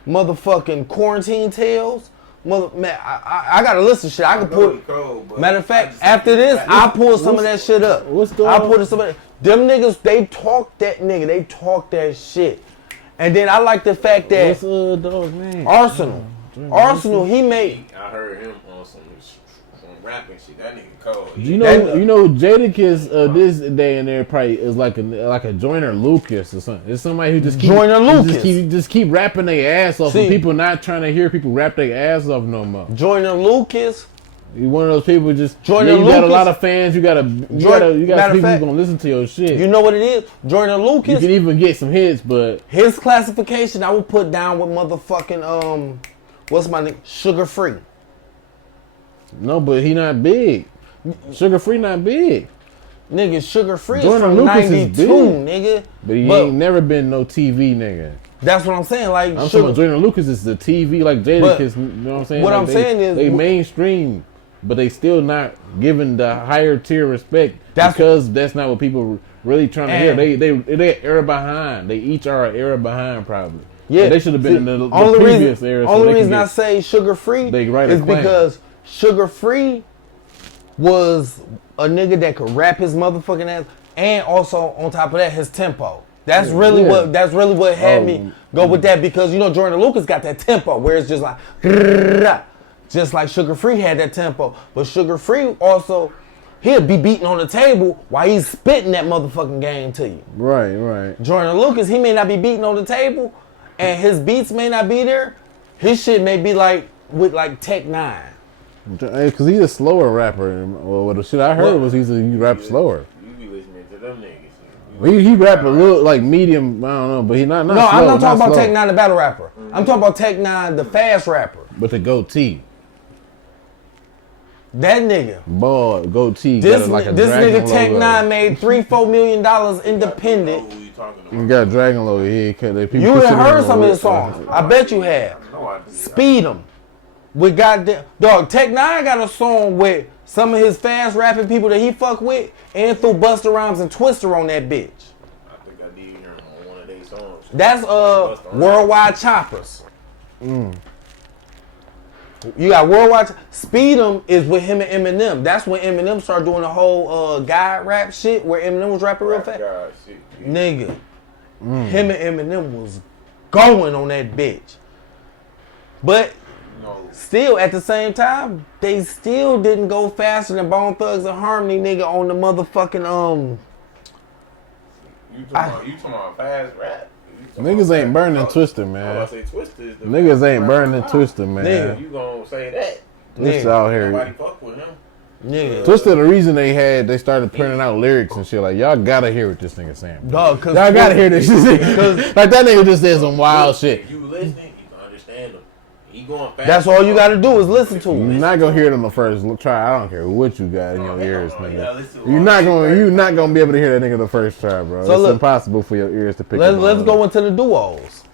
motherfucking Quarantine Tales. Man, I gotta listen to shit. I can put. Cold, Matter of fact, after this, I pull some of that shit up. I put some of that. Them niggas, they talk that nigga. They talk that shit. And then I like the fact that What's dog's name? Arsenal, he made. I heard him on some rapping shit. That nigga cold. You know, Jadakiss this day and there probably is like a Joyner Lucas or something. It's somebody who just keep rapping their ass off, and people not trying to hear people rap their ass off no more. Joyner Lucas. You one of those people just. Joyner you Lucas, got a lot of fans. You got people who gonna listen to your shit. You know what it is? Joyner Lucas. You can even get some hits, but his classification I would put down with motherfucking what's my name? Sugar Free. No, but he not big. Sugar Free not big. Nigga, Sugar Free is Joyner from Lucas 92, is nigga. But he ain't never been no TV nigga. That's what I'm saying. Like, I'm talking about Joyner Lucas is the TV, like Jadakiss. You know what I'm saying? What like I'm saying is they mainstream, but they still not given the higher tier respect because that's not what people really trying to hear. They era behind. They each are an era behind probably. Yeah, they should have been in the previous era. Only reason I say Sugar Free is because Sugar Free was a nigga that could rap his motherfucking ass, and also on top of that, his tempo. That's really what had me go with that, because you know Joyner Lucas got that tempo where it's just like Sugar Free had that tempo, but Sugar Free also he'll be beating on the table while he's spitting that motherfucking game to you. Right. Joyner Lucas, he may not be beating on the table, and his beats may not be there. His shit may be like with like Tech 9. Because he's a slower rapper. Well, the shit I heard was he rap slower. You be listening to them niggas. He rap a little like medium. I don't know, but he not slow. No, I'm not talking about Tech 9 the battle rapper. I'm talking about Tech 9 the fast rapper. With the goatee. That nigga. Boy, goatee. This got a nigga logo. Tech 9 made $3-4 million independent. You got a dragon logo here. You done heard some of his songs. I bet you have. Speed 'em. With goddamn dog, Tech 9 got a song with some of his fast rapping people that he fuck with, and threw Busta Rhymes and Twister on that bitch. I think I did hear him on one of their songs. That's Worldwide Choppers. You got Worldwide. Speed 'em is with him and Eminem. That's when Eminem started doing the whole guide rap shit where Eminem was rapping real fast. Nigga, him and Eminem was going on that bitch. But still, at the same time, they still didn't go faster than Bone Thugs and Harmony, nigga, on the motherfucking You talking about fast rap? Niggas ain't burning Twister, man. I say Twister is the niggas ain't burning Twister, man. Nigga, you gonna say that? Twister out here. Nobody fuck with him. Nigga. Twister, the reason they started printing out lyrics and shit, like, y'all gotta hear what this nigga saying. Dog, y'all gotta hear this shit. Like, that nigga just said some wild shit. If you listening, you can understand him. He going fast. That's all you gotta do is listen to him. You're not gonna hear it on the first try. I don't care what you got in your ears, nigga. You're not gonna be able to hear that nigga the first try, bro. So it's impossible for your ears to pick up. Let's go into the duos.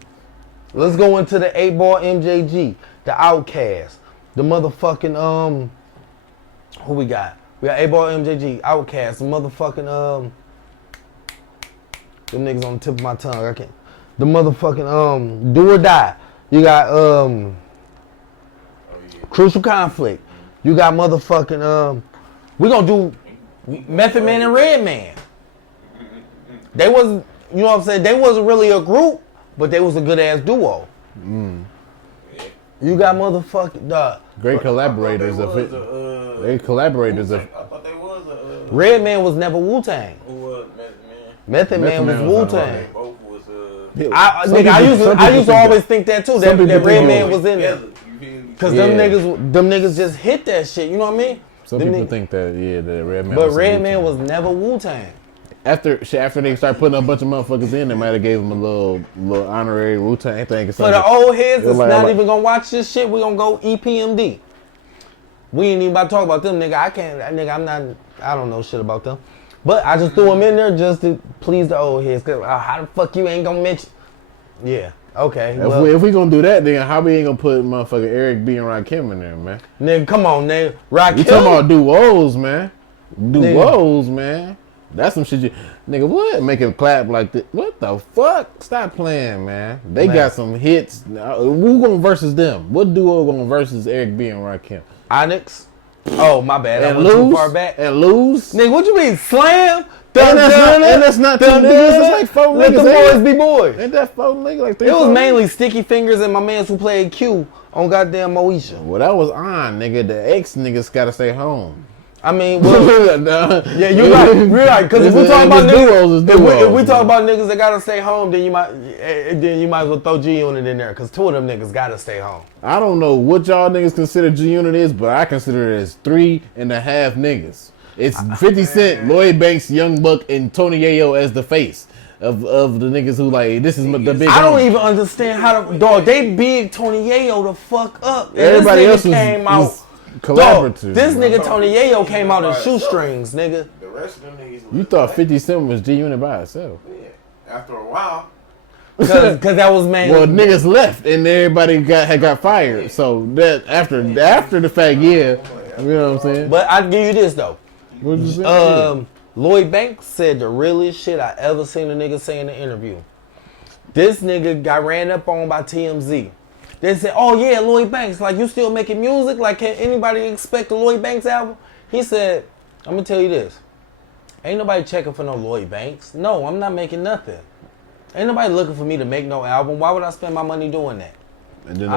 Let's go into the 8-Ball MJG, the Outkast, the motherfucking who we got? We got 8-Ball MJG, Outkast, the motherfucking them niggas on the tip of my tongue. I can't. The motherfucking Do or Die. You got Crucial Conflict. You got motherfucking we gonna do Method Man and Redman. They wasn't, you know what I'm saying? They wasn't really a group, but they was a good ass duo. You got motherfucking great collaborators of it. They collaborators of. I thought they was a. Redman was never Wu-Tang. Who was Method Man? Method Man was Wu-Tang. Both was I used to always think that too. That Redman was in there. Cause them niggas just hit that shit. You know what I mean? Some people think that that Redman. But Redman was never Wu-Tang. After they start putting a bunch of motherfuckers in, they might have gave him a little honorary Wu-Tang thing or For something. the old heads that's Like- not even gonna watch this shit, we gonna go EPMD. We ain't even about to talk about them, nigga. I don't know shit about them. But I just threw them in there just to please the old heads. Cause how the fuck you ain't gonna mention? Yeah, okay. If we gonna do that, then how we ain't gonna put motherfucker Eric B and Rakim in there, man? Nigga, come on, nigga. Rakim. You talking about duos, man? Duos, man. That's some shit nigga, what? Make him clap like this. What the fuck? Stop playing, man. They got some hits. Who gonna versus them? What duo gonna versus Eric B and Rakim? Onyx. Oh, my bad. I And went too lose? far back. And lose? Nigga, what you mean? Slam? And that's not two niggas. It's like four Let niggas. the boys be boys. Ain't that four niggas? Like three, It was four mainly Sticky Fingers and my mans who played Q on goddamn Moesha. niggas? Well, that was on, nigga. The ex niggas gotta stay home. I mean, well, yeah, you're right. You're right. Because if we talk about niggas, if we talk about niggas that gotta stay home, then you might as well throw G Unit in there. Because two of them niggas gotta stay home. I don't know what y'all niggas consider G Unit is, but I consider it as 3.5 niggas. It's 50 Cent, Lloyd Banks, Young Buck, and Tony Yayo as the face of the niggas who like this is the big. I don't homie. even understand how the dog they big Tony Yayo the fuck up. And Everybody this else nigga was came out. collaborative. Dog, this nigga Tony Yayo came out in shoestrings, nigga. The rest of them niggas. You thought 50 Cent was G Unit by itself? Yeah. After a while. Cause that was mainly. Well, niggas left and everybody got fired. So that after the fact, yeah, you know what I'm saying. But I give you this though. What you saying? Lloyd Banks said the realest shit I ever seen a nigga say in an interview. This nigga got ran up on by TMZ. They said, "Oh yeah, Lloyd Banks, like you still making music? Like can anybody expect a Lloyd Banks album?" He said, "I'm gonna tell you this. Ain't nobody checking for no Lloyd Banks. No, I'm not making nothing. Ain't nobody looking for me to make no album. Why would I spend my money doing that?" And then,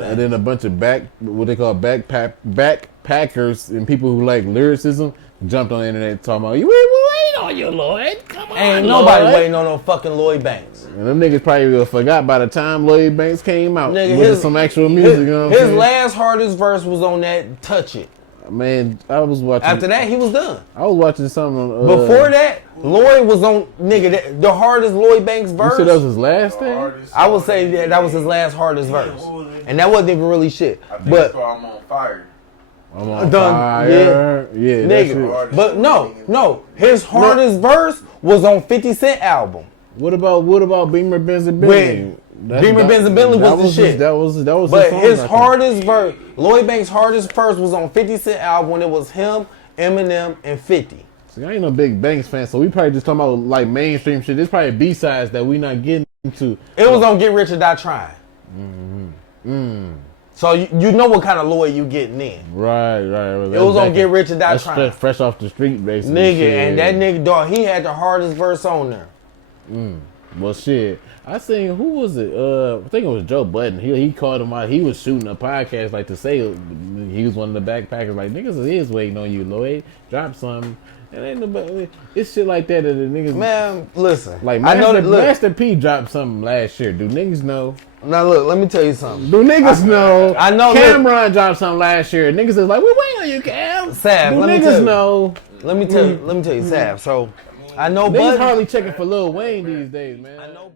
and then a bunch of backpackers and people who like lyricism jumped on the internet talking about, we waiting on you, Lloyd. Come on, Ain't nobody Lloyd. waiting on no fucking Lloyd Banks. And them niggas probably forgot by the time Lloyd Banks came out. Nigga, with some actual music, you know what I'm his saying? last hardest verse was on that Touch It. Man, I was watching. After that, he was done. I was watching something on. Before that, Lloyd was on, nigga, the hardest Lloyd Banks verse. You said that was his last thing? I would say that was his last hardest verse. And that wasn't even really shit. I think But it's called I'm on fire. I'm on Done, fire. Yeah, that's it. nigga. But no. His hardest verse was on 50 Cent album. What about Beamer, Benz, and Bentley? Beamer, Benz, and Bentley was the shit. That was But song, his I think. hardest verse, Lloyd Banks' hardest verse was on 50 Cent album when it was him, Eminem, and 50. See, I ain't no big Banks fan, so we probably just talking about like mainstream shit. There's probably B-sides that we not getting into. It was on Get Rich or Die Trying. So you know what kind of Lloyd you getting in. Right. It was on Get Rich or Die Trying. Fresh off the street, basically. Nigga, shit. and that nigga, dog, he had the hardest verse on there. Well, shit. I seen, who was it? I think it was Joe Budden. He called him out. He was shooting a podcast like to say he was one of the backpackers. Like, niggas is waiting on you, Lloyd. Drop something. And ain't nobody, it's shit like that the niggas. Man, listen. Like, I know that. Look, Master P dropped something last year. Do niggas know? now look, let me tell you something. Do niggas know? I know. Cameron dropped something last year. Niggas is like, we waiting on you, Cam. Sav, Do let me tell niggas you. know? Let me tell you, Sav. So I know, Niggas Bud. hardly checking for Lil Wayne these days, man. I know.